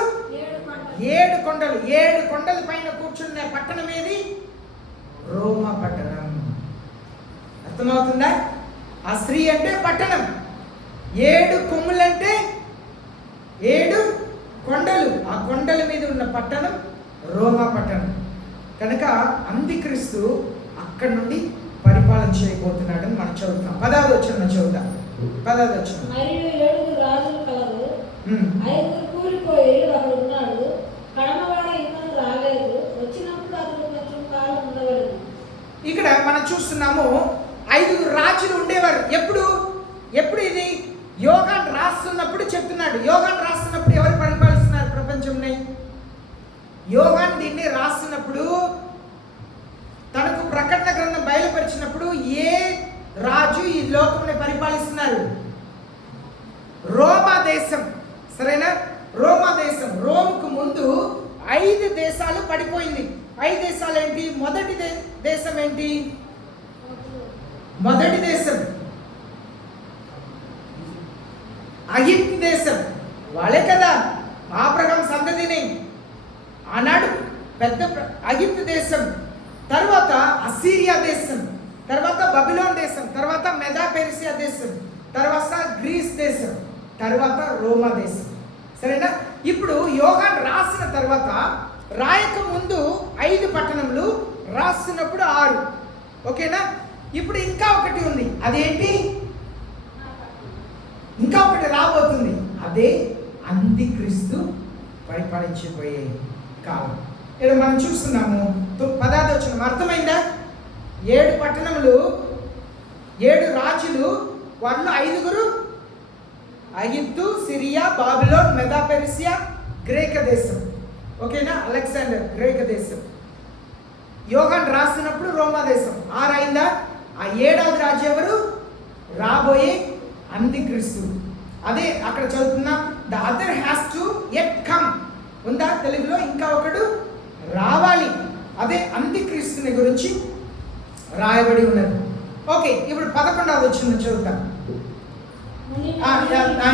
7 కొండలు. 7 కొండల పైన కూర్చున్న పట్టణం ఏది? రోమా పట్టణం. అర్థమవుతుందా? ఆ స్త్రీ అంటే పట్టణం, 7 కొమ్ములంటే 7 కొండలు. ఆ కొండల మీద ఉన్న పట్టణం రోమా పట్టణం. కనుక అంత్యక్రీస్తు అక్కడి నుండి పరిపాలన చేయబోతున్నాడని మనం చదువుతున్నాం. 10వ వచనం చదువుతాం. 10వ వచనం. మరియు 7 రాజులు కలరు. 5 కూలిపోయి ఒకడు ఉన్నాడు. కడమవాడ ఇంకా రాలేదు. వచ్చినప్పుడు అతను కొంచెం కాలం ఉండవలేదు. ఇక్కడ మనం చూస్తున్నాము 5 రాజులు ఉండేవారు. ఎప్పుడు ఇది యోహాను రాస్తున్నప్పుడు చెప్తున్నాడు. యోహాను రాస్తున్నప్పుడు ఎవరు పరిపాలిస్తున్నారు ప్రపంచంని? యోహాను దీన్ని రాస్తున్నప్పుడు, తనకు ప్రకటన గ్రంథం బయలుపరిచినప్పుడు ఏ రాజు ఈ లోకంని పరిపాలిస్తున్నారు? రోమా దేశం. సరేనా? రోమా దేశం. రోమ్కు ముందు 5 దేశాలు పడిపోయింది. 5 దేశాలు ఏంటి? మొదటి దేశం ఏంటి? మొదటి దేశం అగిప్తు దేశం. వాళ్ళే కదా ఆబ్రహాం సంతతిని. ఆనాడు పెద్ద అగిప్తు దేశం, తర్వాత అసీరియా దేశం, తర్వాత బబిలోన్ దేశం, తర్వాత మెదా పెర్సియా దేశం, తర్వాత గ్రీస్ దేశం, తర్వాత రోమా దేశం. సరేనా? ఇప్పుడు యోహాను రాసిన తర్వాత, రాయక ముందు 5 పట్టణములు, రాస్తున్నప్పుడు 6. ఓకేనా? ఇప్పుడు ఇంకా ఒకటి ఉంది. అదేంటి? ఇంకా ఒకటి రాబోతుంది. అదే అంత్యక్రీస్తు పరిపాలించిపోయే కాలం. ఇక్కడ మనం చూస్తున్నాము 10వ వచనం. అర్థమైందా? 7 పట్టణములు, 7 రాజులు, వాళ్ళు 5 అగిప్తు, సిరియా, బాబిలోన్, మెదా పెర్సియా, గ్రీక దేశం. ఓకేనా? అలెగ్జాండర్ గ్రీక దేశం. యోహాను రాసినప్పుడు రోమా దేశం. 6 అయిందా? ఆ 7వ రాజు ఎవరు? రాబోయే అంత్యక్రీస్తు. అదే అక్కడ చదువుతున్నాం. The other has to yet come. ఉందా తెలుగులో? ఇంకా ఒకడు రావాలి. అదే అంత్యక్రీస్తుని గురించి రాయబడి ఉన్నది. ఓకే, ఇప్పుడు 11వ వచనం చదువుతాం.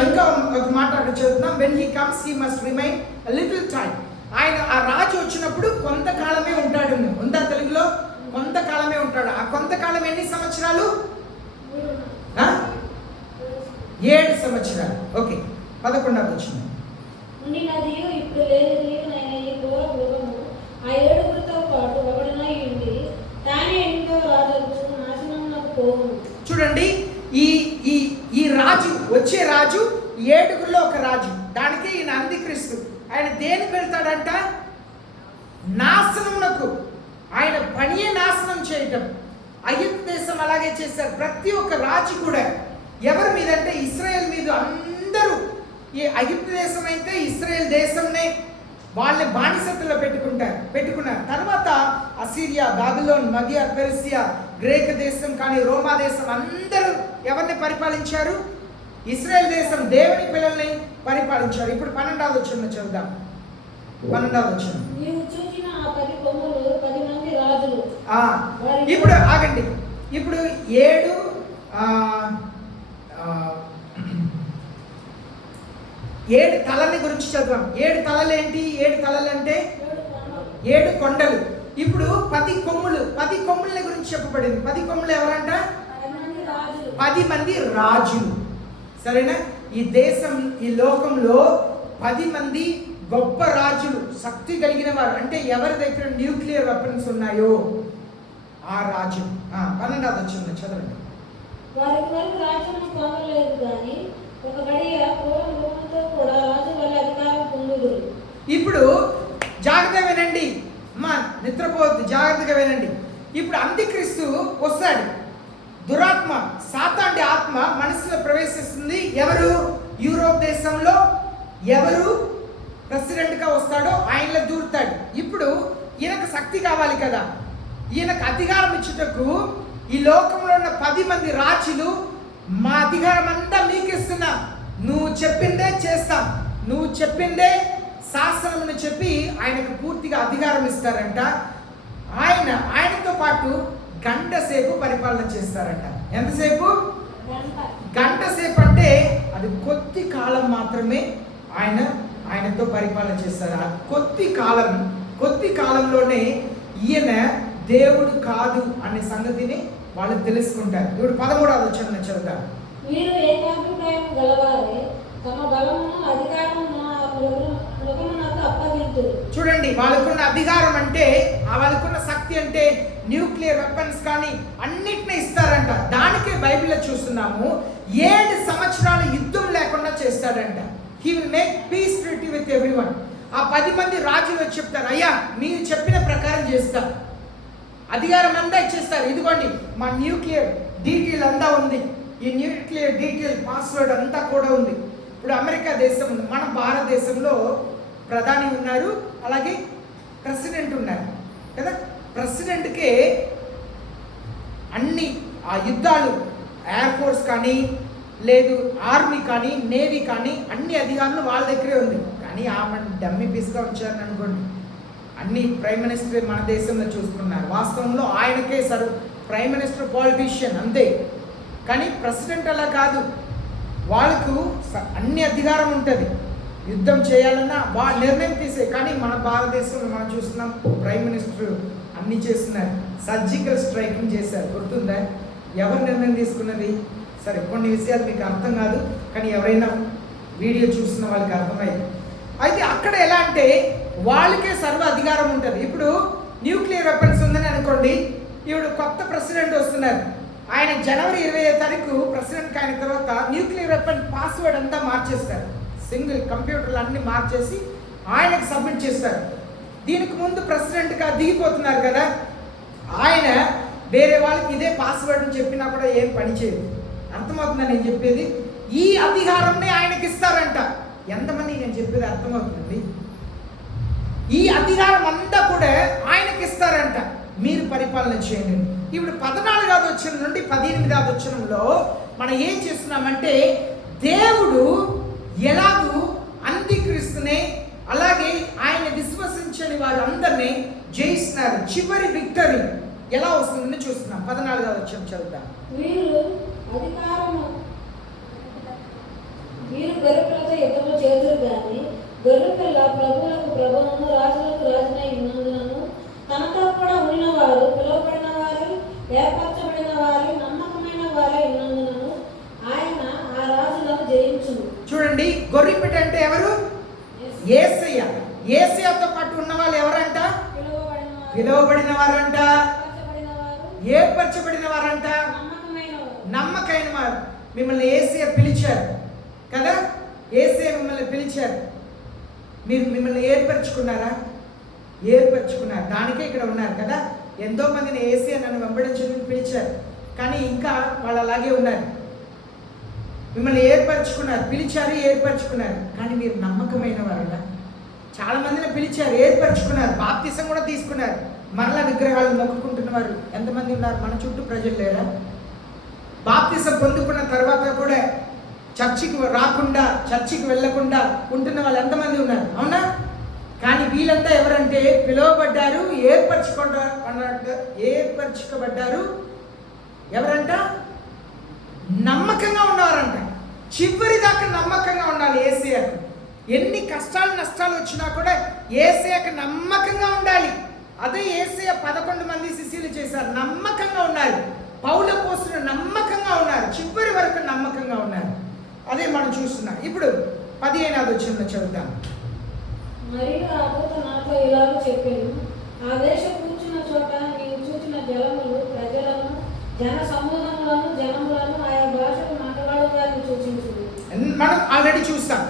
ఇంకా ఒక మాట అక్కడ చదువుతున్నాం. When he comes he must remain a little time. ఆయన ఆ రాజు వచ్చినప్పుడు కొంతకాలమే ఉంటాడు. ఉందా తెలుగులో? కొంతకాలమే ఉంటాడు. ఆ కొంతకాలం ఎన్ని సంవత్సరాలు? 7 సంవత్సరాలు. ఓకే, 11వ వచనం. ఉండినదియు ఇప్పుడు లేనిదియు నైన ఈ క్రూర మృగము ఆ 7గురితో పాటు ఒకడునై ఉండి తానే 8వ రాజు నాశనమునకు పోవును. చూడండి, ఈ ఈ ఈ రాజు, వచ్చే రాజు 7గురిలో ఒక రాజు. దానికి ఈయన అంత్యక్రీస్తు. ఆయన దేనికి వెళ్తాడంట? నాశనమునకు. ఆయన పనియే నాశనం చేయటం. ఐగుప్తు దేశం అలాగే చేశారు. ప్రతి ఒక్క రాజు కూడా ఎవరి మీద అంటే ఇశ్రాయేల్ మీద. అందరూ ఈ ఐగుప్తు దేశం అయితే ఇశ్రాయేల్ దేశంనే వాళ్ళని బానిసత్తులో పెట్టుకున్నారు. తర్వాత అసీరియా, బాబిలోన్, మధ్య పెర్సియా, గ్రీక్ దేశం, కానీ రోమా దేశం అందరూ ఎవరిని పరిపాలించారు? ఇశ్రాయేల్ దేశం దేవుని పిల్లల్ని పరిపాలించారు. ఇప్పుడు 12వ వచనం చదువుదాం. 12వ వచనం. నీవు చూచిన ఆ 10 కొమ్ములు 10 మంది రాజులు. ఇప్పుడు ఆగండి. ఇప్పుడు 7 తలని గురించి చదువాం. 7 తలలు ఏంటి? 7 తలలు అంటే 7 కొండలు. ఇప్పుడు 10 కొమ్ములు. 10 కొమ్ముల గురించి చెప్పబడింది. 10 కొమ్ములు ఎవరంట? 10 మంది రాజులు. సరేనా? ఈ దేశం, ఈ లోకంలో 10 మంది గొప్ప రాజులు, శక్తి కలిగిన వారు. అంటే ఎవరి దగ్గర న్యూక్లియర్ వెపన్స్ ఉన్నాయో ఆ రాజు. 12వ వచనం చదవండి. వారికి వరకు రాజ్యము పొందలేదు గాని ఒక గడియ క్రూర మృగముతో కూడా రాజు వల్ల అధికారం పొందుదురు. ఇప్పుడు జాగ్రత్తగా వినండి అమ్మా, నిద్రపోవద్దు, జాగ్రత్తగా వినండి. ఇప్పుడు అంత్యక్రీస్తు వస్తాడు. దురాత్మ, సాతాండి ఆత్మ మనసులో ప్రవేశిస్తుంది. ఎవరు? యూరోప్ దేశంలో ఎవరు ప్రెసిడెంట్గా వస్తాడో ఆయనలో దూరుతాడు. ఇప్పుడు ఈయనకు శక్తి కావాలి కదా, ఈయనకు అధికారం ఇచ్చుటకు ఈ లోకంలో ఉన్న 10 మంది రాజులు, మా అధికారం అంతా మీకు ఇస్తున్నాం, నువ్వు చెప్పిందే చేస్తాం, నువ్వు చెప్పిందే శాసనమును చెప్పి ఆయనకు పూర్తిగా అధికారం ఇస్తారంట. ఆయనతో పాటు గంట సేపు పరిపాలన చేస్తారంట. ఎంతసేపు? గంట సేపు. అంటే అది కొద్ది కాలం మాత్రమే ఆయనతో పరిపాలన చేస్తారు. ఆ కొద్ది కాలంలోనే ఈయన దేవుడు కాదు అనే సంగతిని వాళ్ళు తెలుసుకుంటారు. ఇప్పుడు 13వ వచనం చదువుతారు. మీరు ఏకాభిప్రాయం గలవారే తమ బలమును అధికారమును మృగమునకు అప్పగింతురు. చూడండి, వాళ్ళకున్న అధికారం అంటే, వాళ్ళకున్న శక్తి అంటే న్యూక్లియర్ వెపన్స్ కానీ అన్నిటిని ఇస్తారంట. దానికే బైబిల్లో చూస్తున్నాము 7 సంవత్సరాలు యుద్ధం లేకుండా చేస్తాడంట. He will make peace treaty with everyone. ఆ 10 మంది రాజులు వచ్చి చెప్తారు, అయ్యా మీరు చెప్పిన ప్రకారం చేస్తాం, అధికారం అంతా ఇచ్చేస్తారు, ఇదిగోండి మా న్యూక్లియర్ డీటెయిల్ అంతా ఉంది, ఈ న్యూక్లియర్ డీటెయిల్ పాస్వర్డ్ అంతా కూడా ఉంది. ఇప్పుడు అమెరికా దేశం ఉంది, మన భారతదేశంలో ప్రధాని ఉన్నారు, అలాగే ప్రెసిడెంట్ ఉన్నారు కదా. ప్రెసిడెంట్కే అన్ని ఆ యుద్ధాలు, ఎయిర్ ఫోర్స్ కానీ లేదు ఆర్మీ కానీ నేవీ కానీ అన్ని అధికారులు వాళ్ళ దగ్గరే ఉంది. కానీ ఆమె డమ్మీ పీస్గా ఉంచారని అనుకోండి, అన్ని ప్రైమ్ మినిస్టర్ మన దేశంలో చూసుకున్నారు. వాస్తవంలో ఆయనకే ప్రైమ్ మినిస్టర్ పాలిటీషియన్ అంతే. కానీ ప్రెసిడెంట్ అలా కాదు, వాళ్ళకు అన్ని అధికారం ఉంటుంది. యుద్ధం చేయాలన్నా నిర్ణయం తీసే. కానీ మన భారతదేశంలో మనం చూస్తున్నాం, ప్రైమ్ మినిస్టర్ అన్ని చేస్తున్నారు. సర్జికల్ స్ట్రైకింగ్ చేశారు, గుర్తుందా? ఎవరు నిర్ణయం తీసుకున్నది? సరే, కొన్ని విషయాలు మీకు అర్థం కాదు, కానీ ఎవరైనా వీడియో చూస్తున్న వాళ్ళకి అర్థమైంది. అయితే అక్కడ ఎలా అంటే వాళ్ళకే సర్వ అధికారం ఉంటుంది. ఇప్పుడు న్యూక్లియర్ వెపన్స్ ఉందని అనుకోండి, ఇప్పుడు కొత్త ప్రెసిడెంట్ వస్తున్నారు, ఆయన జనవరి 20వ తారీఖు ప్రెసిడెంట్ అయిన తర్వాత న్యూక్లియర్ వెపన్ పాస్వర్డ్ అంతా మార్చేస్తారు. సింగిల్ కంప్యూటర్లు అన్నీ మార్చేసి ఆయనకు సబ్మిట్ చేస్తారు. దీనికి ముందు ప్రెసిడెంట్గా దిగిపోతున్నారు కదా, ఆయన వేరే వాళ్ళకి ఇదే పాస్వర్డ్ అని చెప్పినా కూడా ఏం పని చేయదు. అర్థమవుతుందా నేను చెప్పేది? ఈ అధికారంని ఆయనకి ఇస్తారంట. ఎంతమంది నేను చెప్పేది అర్థమవుతుంది? ఈ అధికారం అంతా కూడా ఆయనకి ఇస్తారంట, మీరు పరిపాలన చేయండి. ఇప్పుడు 14వ వచనం నుండి 18వ వచనంలో మనం ఏం చేస్తున్నామంటే, దేవుడు ఎలాగూ అంత్యక్రీస్తునే అలాగే ఆయన విశ్వసించని వారు అందరినీ జయిస్తున్నారు. చివరి విక్టరీ ఎలా వస్తుందని చూస్తున్నాం. 14వ వచనం చదువుతాం. మీరు గొర్రెపిల్లతో యుద్ధము చేతురు కానీ గొర్రెపిల్ల ప్రభువులకు ప్రభువును రాజులకు రాజునై ఉన్నందునను తనతో కూడా ఉన్న వారు పిలువబడిన వారు ఏర్పరచబడిన వారు నమ్మకమైన వారై ఉన్నందునను ఆయన ఆ రాజులను చూడండి, గొర్రెపిట్ట అంటే ఎవరు? యేసయ్య. యేసయ్యతో పాటు ఉన్న వాళ్ళు ఎవరంట? పిలువబడిన వారంట, ఏర్పరచబడిన వారంట, నమ్మకైన వారు. మిమ్మల్ని యేసయ్య పిలిచారు కదా, యేసయ్య మిమ్మల్ని పిలిచారు. మీరు మిమ్మల్ని ఏర్పరచుకున్నారా? ఏర్పరచుకున్నారు. దానికే ఇక్కడ ఉన్నారు కదా. ఎంతో మందిని యేసయ్య నన్ను వెంబడించడానికి పిలిచారు, కానీ ఇంకా వాళ్ళు అలాగే ఉన్నారు. మిమ్మల్ని ఏర్పరచుకున్నారు, పిలిచారు, ఏర్పరచుకున్నారు, కానీ మీరు నమ్మకమైన వారట. చాలా మందిని పిలిచారు, ఏర్పరచుకున్నారు, బాప్తిసం కూడా తీసుకున్నారు, మరలా విగ్రహాలు మొక్కుకుంటున్నవారు ఎంతమంది ఉన్నారు? మన చుట్టూ ప్రజలు లేరా? బాప్తిసం పొందుకున్న తర్వాత కూడా చర్చికి రాకుండా, చర్చికి వెళ్ళకుండా ఉంటున్న వాళ్ళు ఎంతమంది ఉన్నారు? అవునా? కానీ వీళ్ళంతా ఎవరంటే పిలువబడ్డారు, ఏర్పరచుకోబడ్డారు. ఎవరంట? నమ్మకంగా ఉన్నవారంట. చివరి దాకా నమ్మకంగా ఉండాలి యేసయ్యకు. ఎన్ని కష్టాలు నష్టాలు వచ్చినా కూడా యేసయ్యకు నమ్మకంగా ఉండాలి. అదే యేసయ్య 11 మంది శిష్యులు చేశారు, నమ్మకంగా ఉన్నారు. పౌలు అపోస్తలులు నమ్మకంగా ఉన్నారు, చివరి వరకు నమ్మకంగా ఉన్నారు. అదే మనం చూస్తున్నాం. ఇప్పుడు 15వ వచనంలో చదువుతాం. మరియు ఆ దూత నాతో ఇలాగ చెప్పాను, ఆ దేశ కూర్చున్న చోట నీవు చూచిన జలములు ప్రజలను, జన సమూహములను, జనములను, ఆయా భాషలు మాట్లాడుతారని సూచించుడు. మనం ఆల్రెడీ చూస్తాం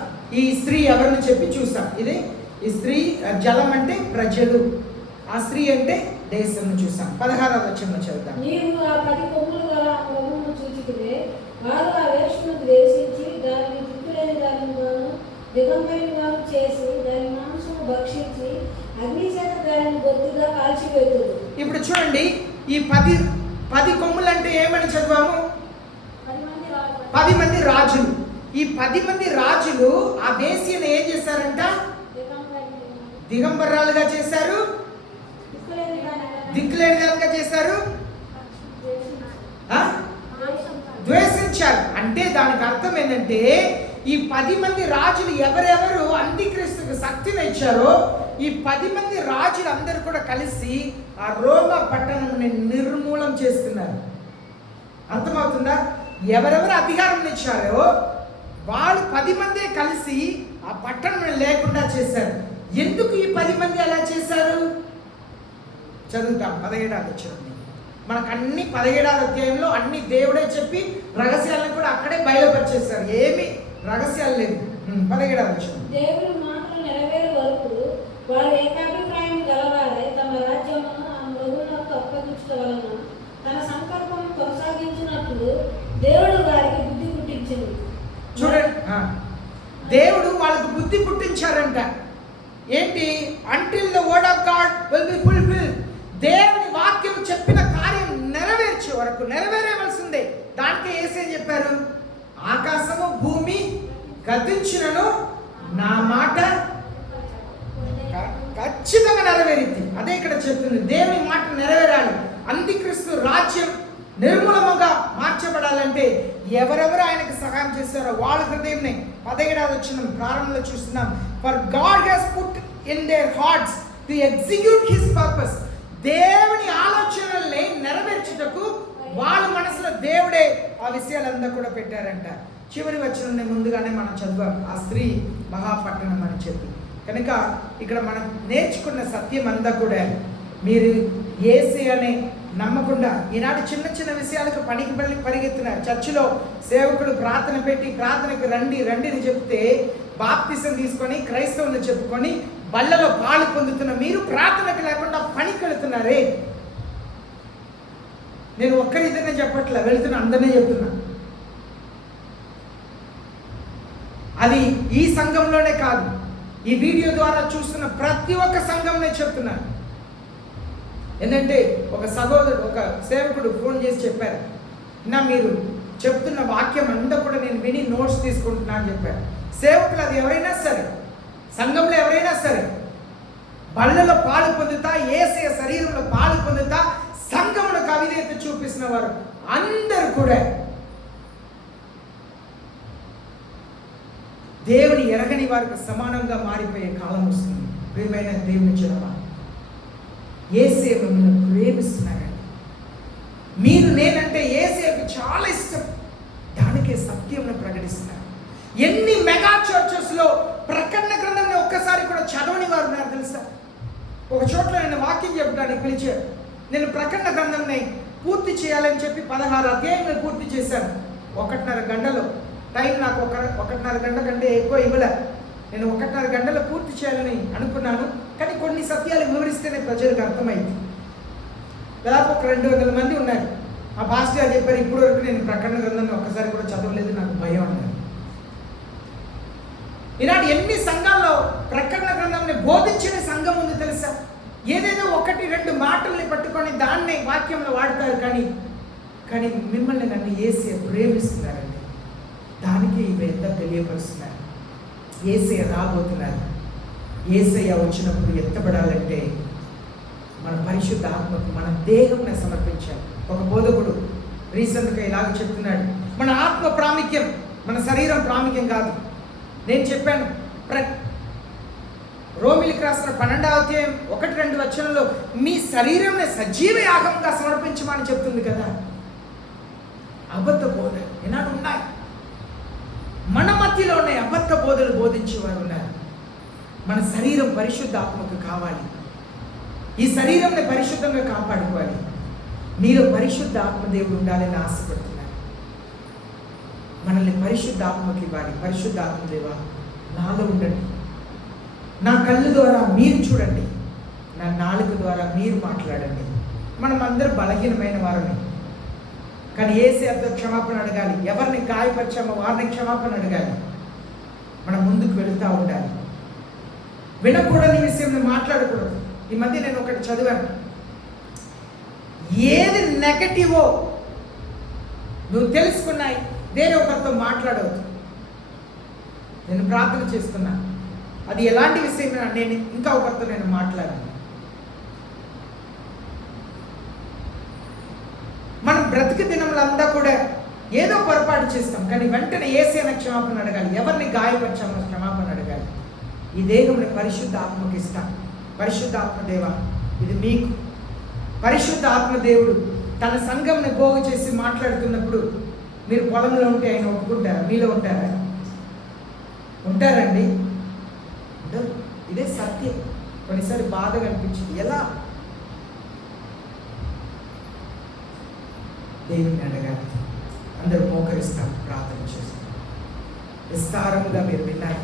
ఈ స్త్రీ ఎవరిని చెప్పి చూస్తాం. ఇది ఈ స్త్రీ జలం అంటే ప్రజలు, ఆ స్త్రీ అంటే దేశం చూసాం. 16వ వచనంలో చదువుతాం. నీవు ఆ 10 కొమ్ములు గల ఆ మృగమును చూచితివే, వారు ఆ వేషమును ద్వేషించి దానిని దిక్కులేని దానిని గాను దిగంబరిగాను చేసి దాని మాంసము భక్షించి అగ్ని చేత దానిని బొత్తిగా కాల్చివేతురు. ఇప్పుడు చూడండి, ఈ 10 కొమ్ములు అంటే ఏమని చదివాము? 10 మంది రాజులు. ఈ 10 మంది రాజులు ఆ వేశ్యను ఏం చేశారంట? దిగంబరాలుగా చేశారు, దిక్కులేనిగా చేశారు, ద్వేషించారు. అంటే దానికి అర్థం ఏంటంటే ఈ 10 మంది రాజులు ఎవరెవరు అంత్యక్రీస్తుకు శక్తిని ఇచ్చారో ఈ 10 మంది రాజులు అందరూ కూడా కలిసి ఆ రోమ పట్టణాన్ని నిర్మూలం చేస్తున్నారు. అర్థమవుతుందా? ఎవరెవరు అధికారం ఇచ్చారో వాళ్ళు 10 మందే కలిసి ఆ పట్టణం లేకుండా చేశారు. ఎందుకు ఈ 10 మంది అలా చేశారు? చదువుతాం 17వ వచనం. మనకు అన్ని 17వ అధ్యాయంలో అన్ని దేవుడే చెప్పి రహస్యాలను కూడా అక్కడే బయలుపరిచేశారు. ఏమి రహస్యాలు లేవు. 17వ వచనం. దేవుని మాటలు నెరవేరే వరకు వారు ఏకాభిప్రాయం గలవారే తమ రాజ్యమును ఆ మృగులకు అప్పగించడం వలన తన సంకల్పం కొనసాగించినప్పుడు దేవుడు వారికి బుద్ధి పుట్టించింది. చూడండి, దేవుడు వాళ్ళకు బుద్ధి పుట్టించారంట. ఏంటి? Until the word of God will be fulfilled. దేవుని వాక్యం చెప్పిన కార్యం నెరవేర్చే వరకు నెరవేరవలసిందే. దానికే యేసే చెప్పారు, ఆకాశము భూమి గతించినను నా మాట ఖచ్చితంగా నెరవేరింది. అదే ఇక్కడ చెప్తుంది, దేవుని మాట నెరవేరాలి. అంత్యక్రీస్తు రాజ్యం నిర్మూలముగా మార్చబడాలంటే ఎవరెవరు ఆయనకు సహాయం చేస్తారో వాళ్ళ హృదయంని 17వ వచనం ప్రారంభంలో చూస్తున్నాం. For God has put in their hearts to execute his purpose. దేవుని ఆలోచనల్ని నెరవేర్చుటకు వాళ్ళ మనసులో దేవుడే ఆ విషయాలంతా కూడా పెట్టారంట. చివరి వచనం ముందుగానే మనం చదివాం, ఆ స్త్రీ మహాపట్టణం అని చెప్పి. కనుక ఇక్కడ మనం నేర్చుకున్న సత్యం అంతా కూడా, మీరు యేసయ్యని నమ్మకుండా ఈనాడు చిన్న చిన్న విషయాలకు పనికి పరిగెత్తున్నారు. చర్చిలో సేవకుడు ప్రార్థన పెట్టి ప్రార్థనకి రండి అని చెప్తే బాప్తిసం తీసుకొని క్రైస్తవులు చెప్పుకొని బళ్ళలో పాలు పొందుతున్న మీరు ప్రార్థనకు లేకుండా పనికి వెళుతున్నారే. నేను ఒక్కరిద్దరినే చెప్పట్లే, వెళుతున్నా అందరినీ చెప్తున్నా. అది ఈ సంఘంలోనే కాదు, ఈ వీడియో ద్వారా చూస్తున్న ప్రతి ఒక్క సంఘంనే చెప్తున్నాను. ఏంటంటే ఒక సహోదరుడు, ఒక సేవకుడు ఫోన్ చేసి చెప్పారు, నా మీరు చెప్తున్న వాక్యం అంతా కూడా నేను విని నోట్స్ తీసుకుంటున్నా అని చెప్పారు. సేవకులు అది ఎవరైనా సరే, సంఘంలో ఎవరైనా సరే, బళ్ళలో పాలు పొందుతా, యేసయ్య శరీరంలో పాలు పొందుతా, సంఘములకు అవిధేయత చూపిస్తున్న వారు అందరూ కూడా దేవుని ఎరగని వారికి సమానంగా మారిపోయే కాలం వస్తుంది. ప్రియమైన దేవుని జనమా, యేసయ్య మిమ్మల్ని ప్రేమిస్తున్నారండి. మీరు నేనంటే యేసయ్యకు చాలా ఇష్టం, దానికే సత్యంను ప్రకటిస్తున్నారు. ఎన్ని మెగా చర్చెస్లో ప్రకటన గ్రంథంని ఒక్కసారి కూడా చదవని వారు ఉన్నారు తెలుసా? ఒక చోట్ల నేను వాక్యం చెప్పడానికి పిలిచాడు. నేను ప్రకటన గ్రంథంని పూర్తి చేయాలని చెప్పి 16 అధ్యాయంలో పూర్తి చేశాను. 1.5 గంటలో. టైం నాకు 1.5 గంట కంటే ఎక్కువ ఇవ్వలే. నేను 1.5 గంటలో పూర్తి చేయాలని అనుకున్నాను. కానీ కొన్ని సత్యాలు వివరిస్తేనే ప్రజలకు అర్థమైంది. దాదాపు ఒక 200 మంది ఉన్నారు. ఆ పాస్టర్ గారు చెప్పారు, ఇప్పటి వరకు నేను ప్రకటన గ్రంథాన్ని ఒక్కసారి కూడా చదవలేదు, నాకు భయం అన్నారు. ఈనాడు ఎన్ని సంఘాల్లో ప్రకటన గ్రంథంని బోధించిన సంఘం ఉంది తెలుసా? ఏదేదో 1-2 మాటల్ని పట్టుకొని దాన్నే వాక్యంలో వాడతారు. కానీ మిమ్మల్ని నన్ను యేసయ్య ప్రేమిస్తున్నారండి. దానికి ఇవి ఎంత తెలియపరుస్తున్నారు. యేసయ్య రాబోతున్నారు. యేసయ్య వచ్చినప్పుడు ఎత్తబడాలంటే మన పరిశుద్ధ ఆత్మకు మన దేహంని సమర్పించాలి. ఒక బోధకుడు రీసెంట్గా ఇలాగ చెప్తున్నాడు, మన ఆత్మ ప్రాముఖ్యం, మన శరీరం ప్రాముఖ్యం కాదు. నేను చెప్పాను, రోమిలికి రాసిన 12వ అధ్యాయం 1-2 వచనంలో మీ శరీరంని సజీవ యాగంగా సమర్పించమని చెప్తుంది కదా. అబద్ధ బోధ ఈనాడు ఉన్నాయి, మన మధ్యలో ఉన్నాయి. అబద్ధ బోధలు బోధించేవారు ఉన్నారు. మన శరీరం పరిశుద్ధ ఆత్మకు కావాలి. ఈ శరీరంని పరిశుద్ధంగా కాపాడుకోవాలి. మీరు పరిశుద్ధ ఆత్మదేవుడు ఉండాలని ఆశపడుతున్నారు. మనల్ని పరిశుద్ధ ఆత్మకి ఇవ్వాలి. పరిశుద్ధ ఆత్మదేవా నాలో ఉండండి. నా కళ్ళు ద్వారా మీరు చూడండి, నా నాలుక ద్వారా మీరు మాట్లాడండి. మనం అందరూ బలహీనమైన వారమే. కానీ యేసయ్యతో క్షమాపణ అడగాలి. ఎవరిని గాయపరిచామో వారిని క్షమాపణ అడగాలి. మనం ముందుకు వెళుతూ ఉండాలి. వినకూడని విషయంలో మాట్లాడకూడదు. ఈ మధ్య నేను ఒకటి చదివాను, ఏది నెగటివో నువ్వు తెలుసుకున్నాయి వేరే ఒకరితో మాట్లాడవద్దు. నేను ప్రార్థన చేస్తున్నా, అది ఎలాంటి విషయం నేను ఇంకా ఒకరితో నేను మాట్లాడాను. మనం బ్రతికి దినములంతా కూడా ఏదో పొరపాటు చేస్తాం, కానీ వెంటనే యేసయ్యను క్షమాపణ అడగాలి. ఎవరిని గాయపరిచామో క్షమాపణ అడగాలి. ఈ దేహంని పరిశుద్ధ ఆత్మకి ఇస్తాం. పరిశుద్ధ ఆత్మదేవ ఇది మీకు. పరిశుద్ధ ఆత్మదేవుడు తన సంఘంని పోగు చేసి మాట్లాడుతున్నప్పుడు మీరు పొలంలో ఉంటే ఆయన ఒప్పుకుంటారా? మీలో ఉంటారా? ఉంటారండి. ఇదే సత్యం. కొన్నిసారి బాధగా అనిపించింది. ఎలా? దేవుని అడగాలి. అందరూ మోకరిస్తాం, ప్రార్థన చేస్తాం. విస్తారంగా మీరు విన్నారు.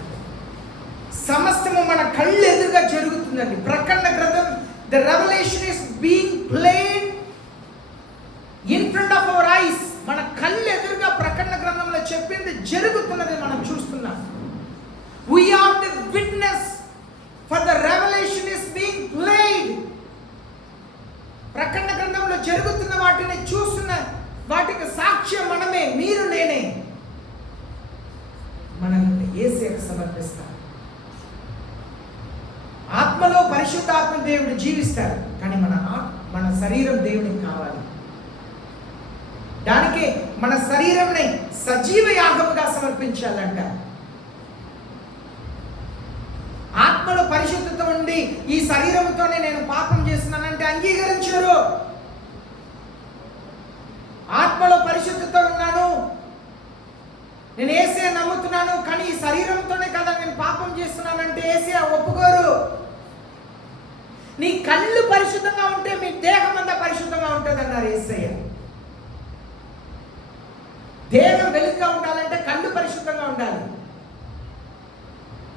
సమస్తము మన కళ్ళు ఎదురుగా జరుగుతుందండి. ప్రకటన గ్రంథం, the revolution is being played in front of our eyes. మన కళ్ళు ఎదురుగా ప్రకటన గ్రంథంలో చెప్పింది జరుగుతున్నది మనం చూస్తున్నాం. We are the witness for the revelation is being played. ప్రకటన గ్రంథంలో జరుగుతున్న వాటిని చూస్తున్న వాటికి సాక్ష్యం మనమే, మీరు నేనే. మనల్ని యేసయ్యకు సమర్పిస్తాం. ఆత్మలో పరిశుద్ధాత్మ దేవుడు జీవిస్తారు, కానీ మన శరీరం దేవునికి కావాలి. దానికి మన శరీరంని సజీవ యాగముగా సమర్పించాలంట. ఆత్మలో పరిశుద్ధత ఉండి ఈ శరీరంతోనే నేను పాపం చేస్తున్నానంటే అంగీకరించరు. ఆత్మలో పరిశుద్ధత ఉన్నాను, నేను యేసయ్య నమ్ముతున్నాను, కానీ ఈ శరీరంతోనే కదా నేను పాపం చేస్తున్నానంటే యేసయ్య ఒప్పుకోరు. నీ కళ్ళు పరిశుద్ధంగా ఉంటే మీ దేహం అంతా పరిశుద్ధంగా ఉంటుంది అన్నారు యేసయ్య. దేహం వెలుగుగా ఉండాలంటే కళ్ళు పరిశుద్ధంగా ఉండాలి.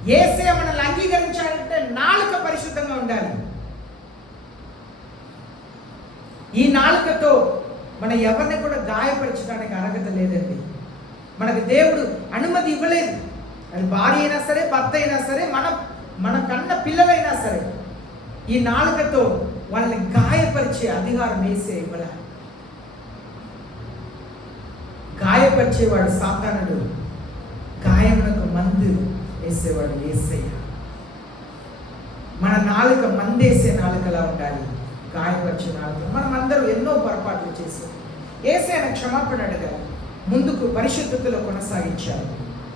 యేసయ్య మనల్ని అంగీకరించాలంటే నాలుక పరిశుద్ధంగా ఉండాలి. ఈ నాలుకతో మన ఎవరిని కూడా గాయపరచడానికి అర్హత లేదండి. మనకు దేవుడు అనుమతి ఇవ్వలేదు. అది భార్య అయినా సరే, భర్త అయినా సరే, మన కన్న పిల్లలైనా సరే, ఈ నాలుకతో వాళ్ళని గాయపరిచే అధికారం యేసయ్య ఇవ్వలే. గాయపరిచేవాడు సాతానుడు, గాయమునకు మందు వేసేవాడు యేసయ్య. మన నాలుక మందేసే నాలుకలా ఉండాలి, గాయపరిచే నాలుక. మనం అందరూ ఎన్నో పొరపాట్లు చేసాం. యేసయ్యను క్షమాపణ అడగాలి, ముందుకు పరిశుద్ధతలో కొనసాగించాలి.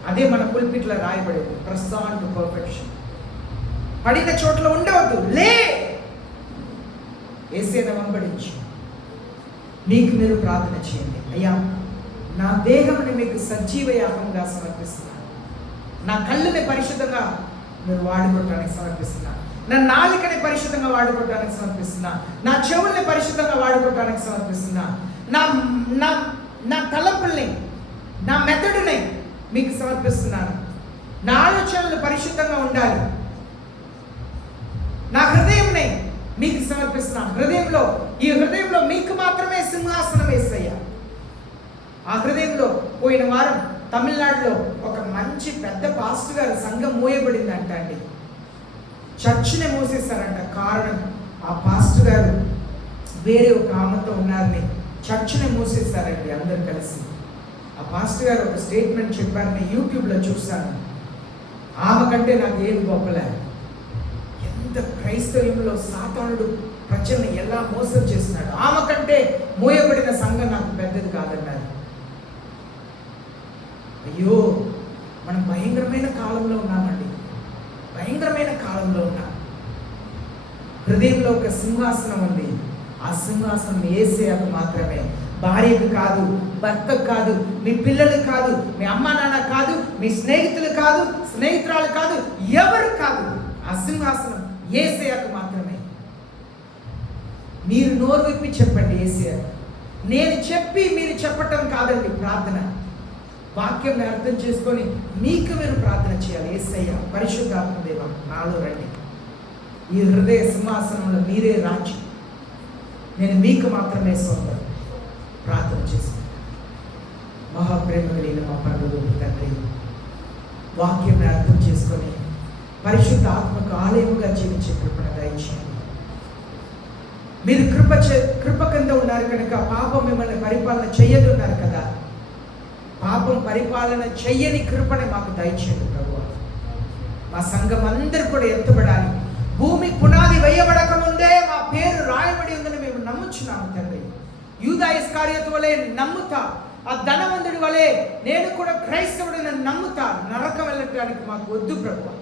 అదే మన పుల్పిట్లో రాయబడేది, ప్రస్థాన్ టు పర్ఫెక్షన్. పడిన చోట్ల ఉండవద్దు, లే, యేసయ్యను వెంబడించు. మీకు మీరు ప్రార్థన చేయండి, అయ్యా నా దేహంని మీకు సజీవ యాగంగా సమర్పిస్తున్నాను. నా కళ్ళని పరిశుద్ధంగా మీరు వాడుకోవటానికి సమర్పిస్తున్నా. నా నాలుకని పరిశుద్ధంగా వాడుకోవటానికి సమర్పిస్తున్నా. నా చెవుల్ని పరిశుద్ధంగా వాడుకోవటానికి సమర్పిస్తున్నా. నా నా నా తలంపుల్ని, నా మెదడుని మీకు సమర్పిస్తున్నాను. నా ఆలోచనలు పరిశుద్ధంగా ఉండాలి. నా హృదయంని మీకు సమర్పిస్తున్నాను. ఈ హృదయంలో మీకు మాత్రమే సింహాసనం యేసయ్యా. ఆ హృదయంలో పోయిన వారం తమిళనాడులో ఒక మంచి పెద్ద పాస్టర్ గారు సంఘం మూయబడిందంట అండి. చర్చిని మూసేశారంట. కారణం, ఆ పాస్టర్ గారు వేరే ఒక ఆమెతో ఉన్నారని చర్చిని మూసేశారండి అందరు కలిసి. ఆ పాస్టర్ గారు ఒక స్టేట్మెంట్ చెప్పారని యూట్యూబ్లో చూశాను. ఆమె కంటే నాకు ఏది గొప్పలే. ఎంత క్రైస్తవ్యంలో సాతానుడు ప్రజల్ని ఎలా మోసం చేస్తున్నాడు. ఆమె కంటే మూయబడిన సంఘం నాకు పెద్దది కాదన్నారు. అయ్యో, మనం భయంకరమైన కాలంలో ఉన్నామండి. భయంకరమైన కాలంలో ఉన్నాం. హృదయంలో ఒక సింహాసనం ఉంది. ఆ సింహాసనం యేసయ్యకు మాత్రమే. భార్యకు కాదు, భర్తకు కాదు, మీ పిల్లలు కాదు, మీ అమ్మ నాన్న కాదు, మీ స్నేహితులు కాదు, స్నేహితురాలు కాదు, ఎవరు కాదు. ఆ సింహాసనం యేసయ్యకు మాత్రమే. మీరు నోరు విప్పి చెప్పండి యేసయ్యకు. నేను చెప్పి మీరు చెప్పటం కాదండి ప్రార్థన. వాక్యం అర్థం చేసుకొని మీకు మీరు ప్రార్థన చేయాలి. యేసయ్య, పరిశుద్ధాత్మ దేవ, నాలో రండి. ఈ హృదయ సింహాసనంలో మీరే రాజు. నేను మీకు మాత్రమే సొంతం. ప్రార్థన చేసి మహాప్రేమ కలిగిన మా పరలోక తండ్రి, వాక్యం అర్థం చేసుకొని పరిశుద్ధ ఆత్మకు ఆలయముగా జీవించే కృపణ దయచేయండి. మీరు కృప కింద ఉన్నారు కనుక పాపం మిమ్మల్ని పరిపాలన చెయ్యదు ఉన్నారు కదా. పాపం పరిపాలన చెయ్యని కృపని మాకు దయచేయండి ప్రభువా. మా సంఘం అందరూ కూడా ఎత్తబడాలి. భూమి పునాది వేయబడక ముందే మా పేరు రాయబడి ఉందని మేము నమ్ముచున్నాము తండ్రి. యూదా ఇస్కారియోతు వలె నమ్ముతా, ఆ ధనవంతుడి వలె నేను కూడా క్రైస్తవుడిని నమ్ముతా. నరకం వెళ్ళడానికి మాకు వద్దు ప్రభువా.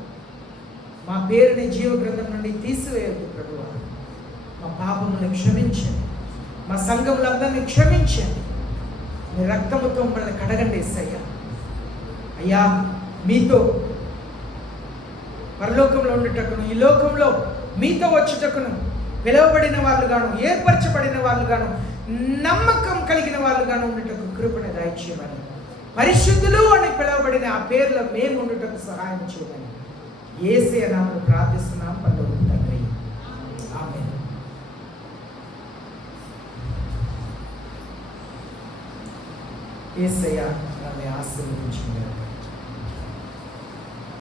మా పేరుని జీవ గ్రంథం నుండి తీసివేయద్దు ప్రభువా. మా పాపములను క్షమించండి. మా సంఘములందరినీ క్షమించండి. మీ రక్తముతో మమ్మల్ని కడగండి యేసయ్యా. అయ్యా, మీతో పరలోకంలో ఉండేటకును, ఈ లోకంలో మీతో వచ్చేటకును పిలువబడిన వాళ్ళుగాను, ఏర్పరచబడిన వాళ్ళుగాను, నమ్మకం కలిగిన వాళ్ళుగాను ఉండేటకు కృపను దయచేయమని, పరిశుద్ధులు అని పిలువబడిన ఆ పేరులో మేము ఉండేటకు సహాయం చేయమని యేసయ్య నామములో ప్రార్థిస్తున్నాం పరలోక తండ్రి. ఆమేన్. యేసయ్య నన్ను ఆశీర్వదించుగాక.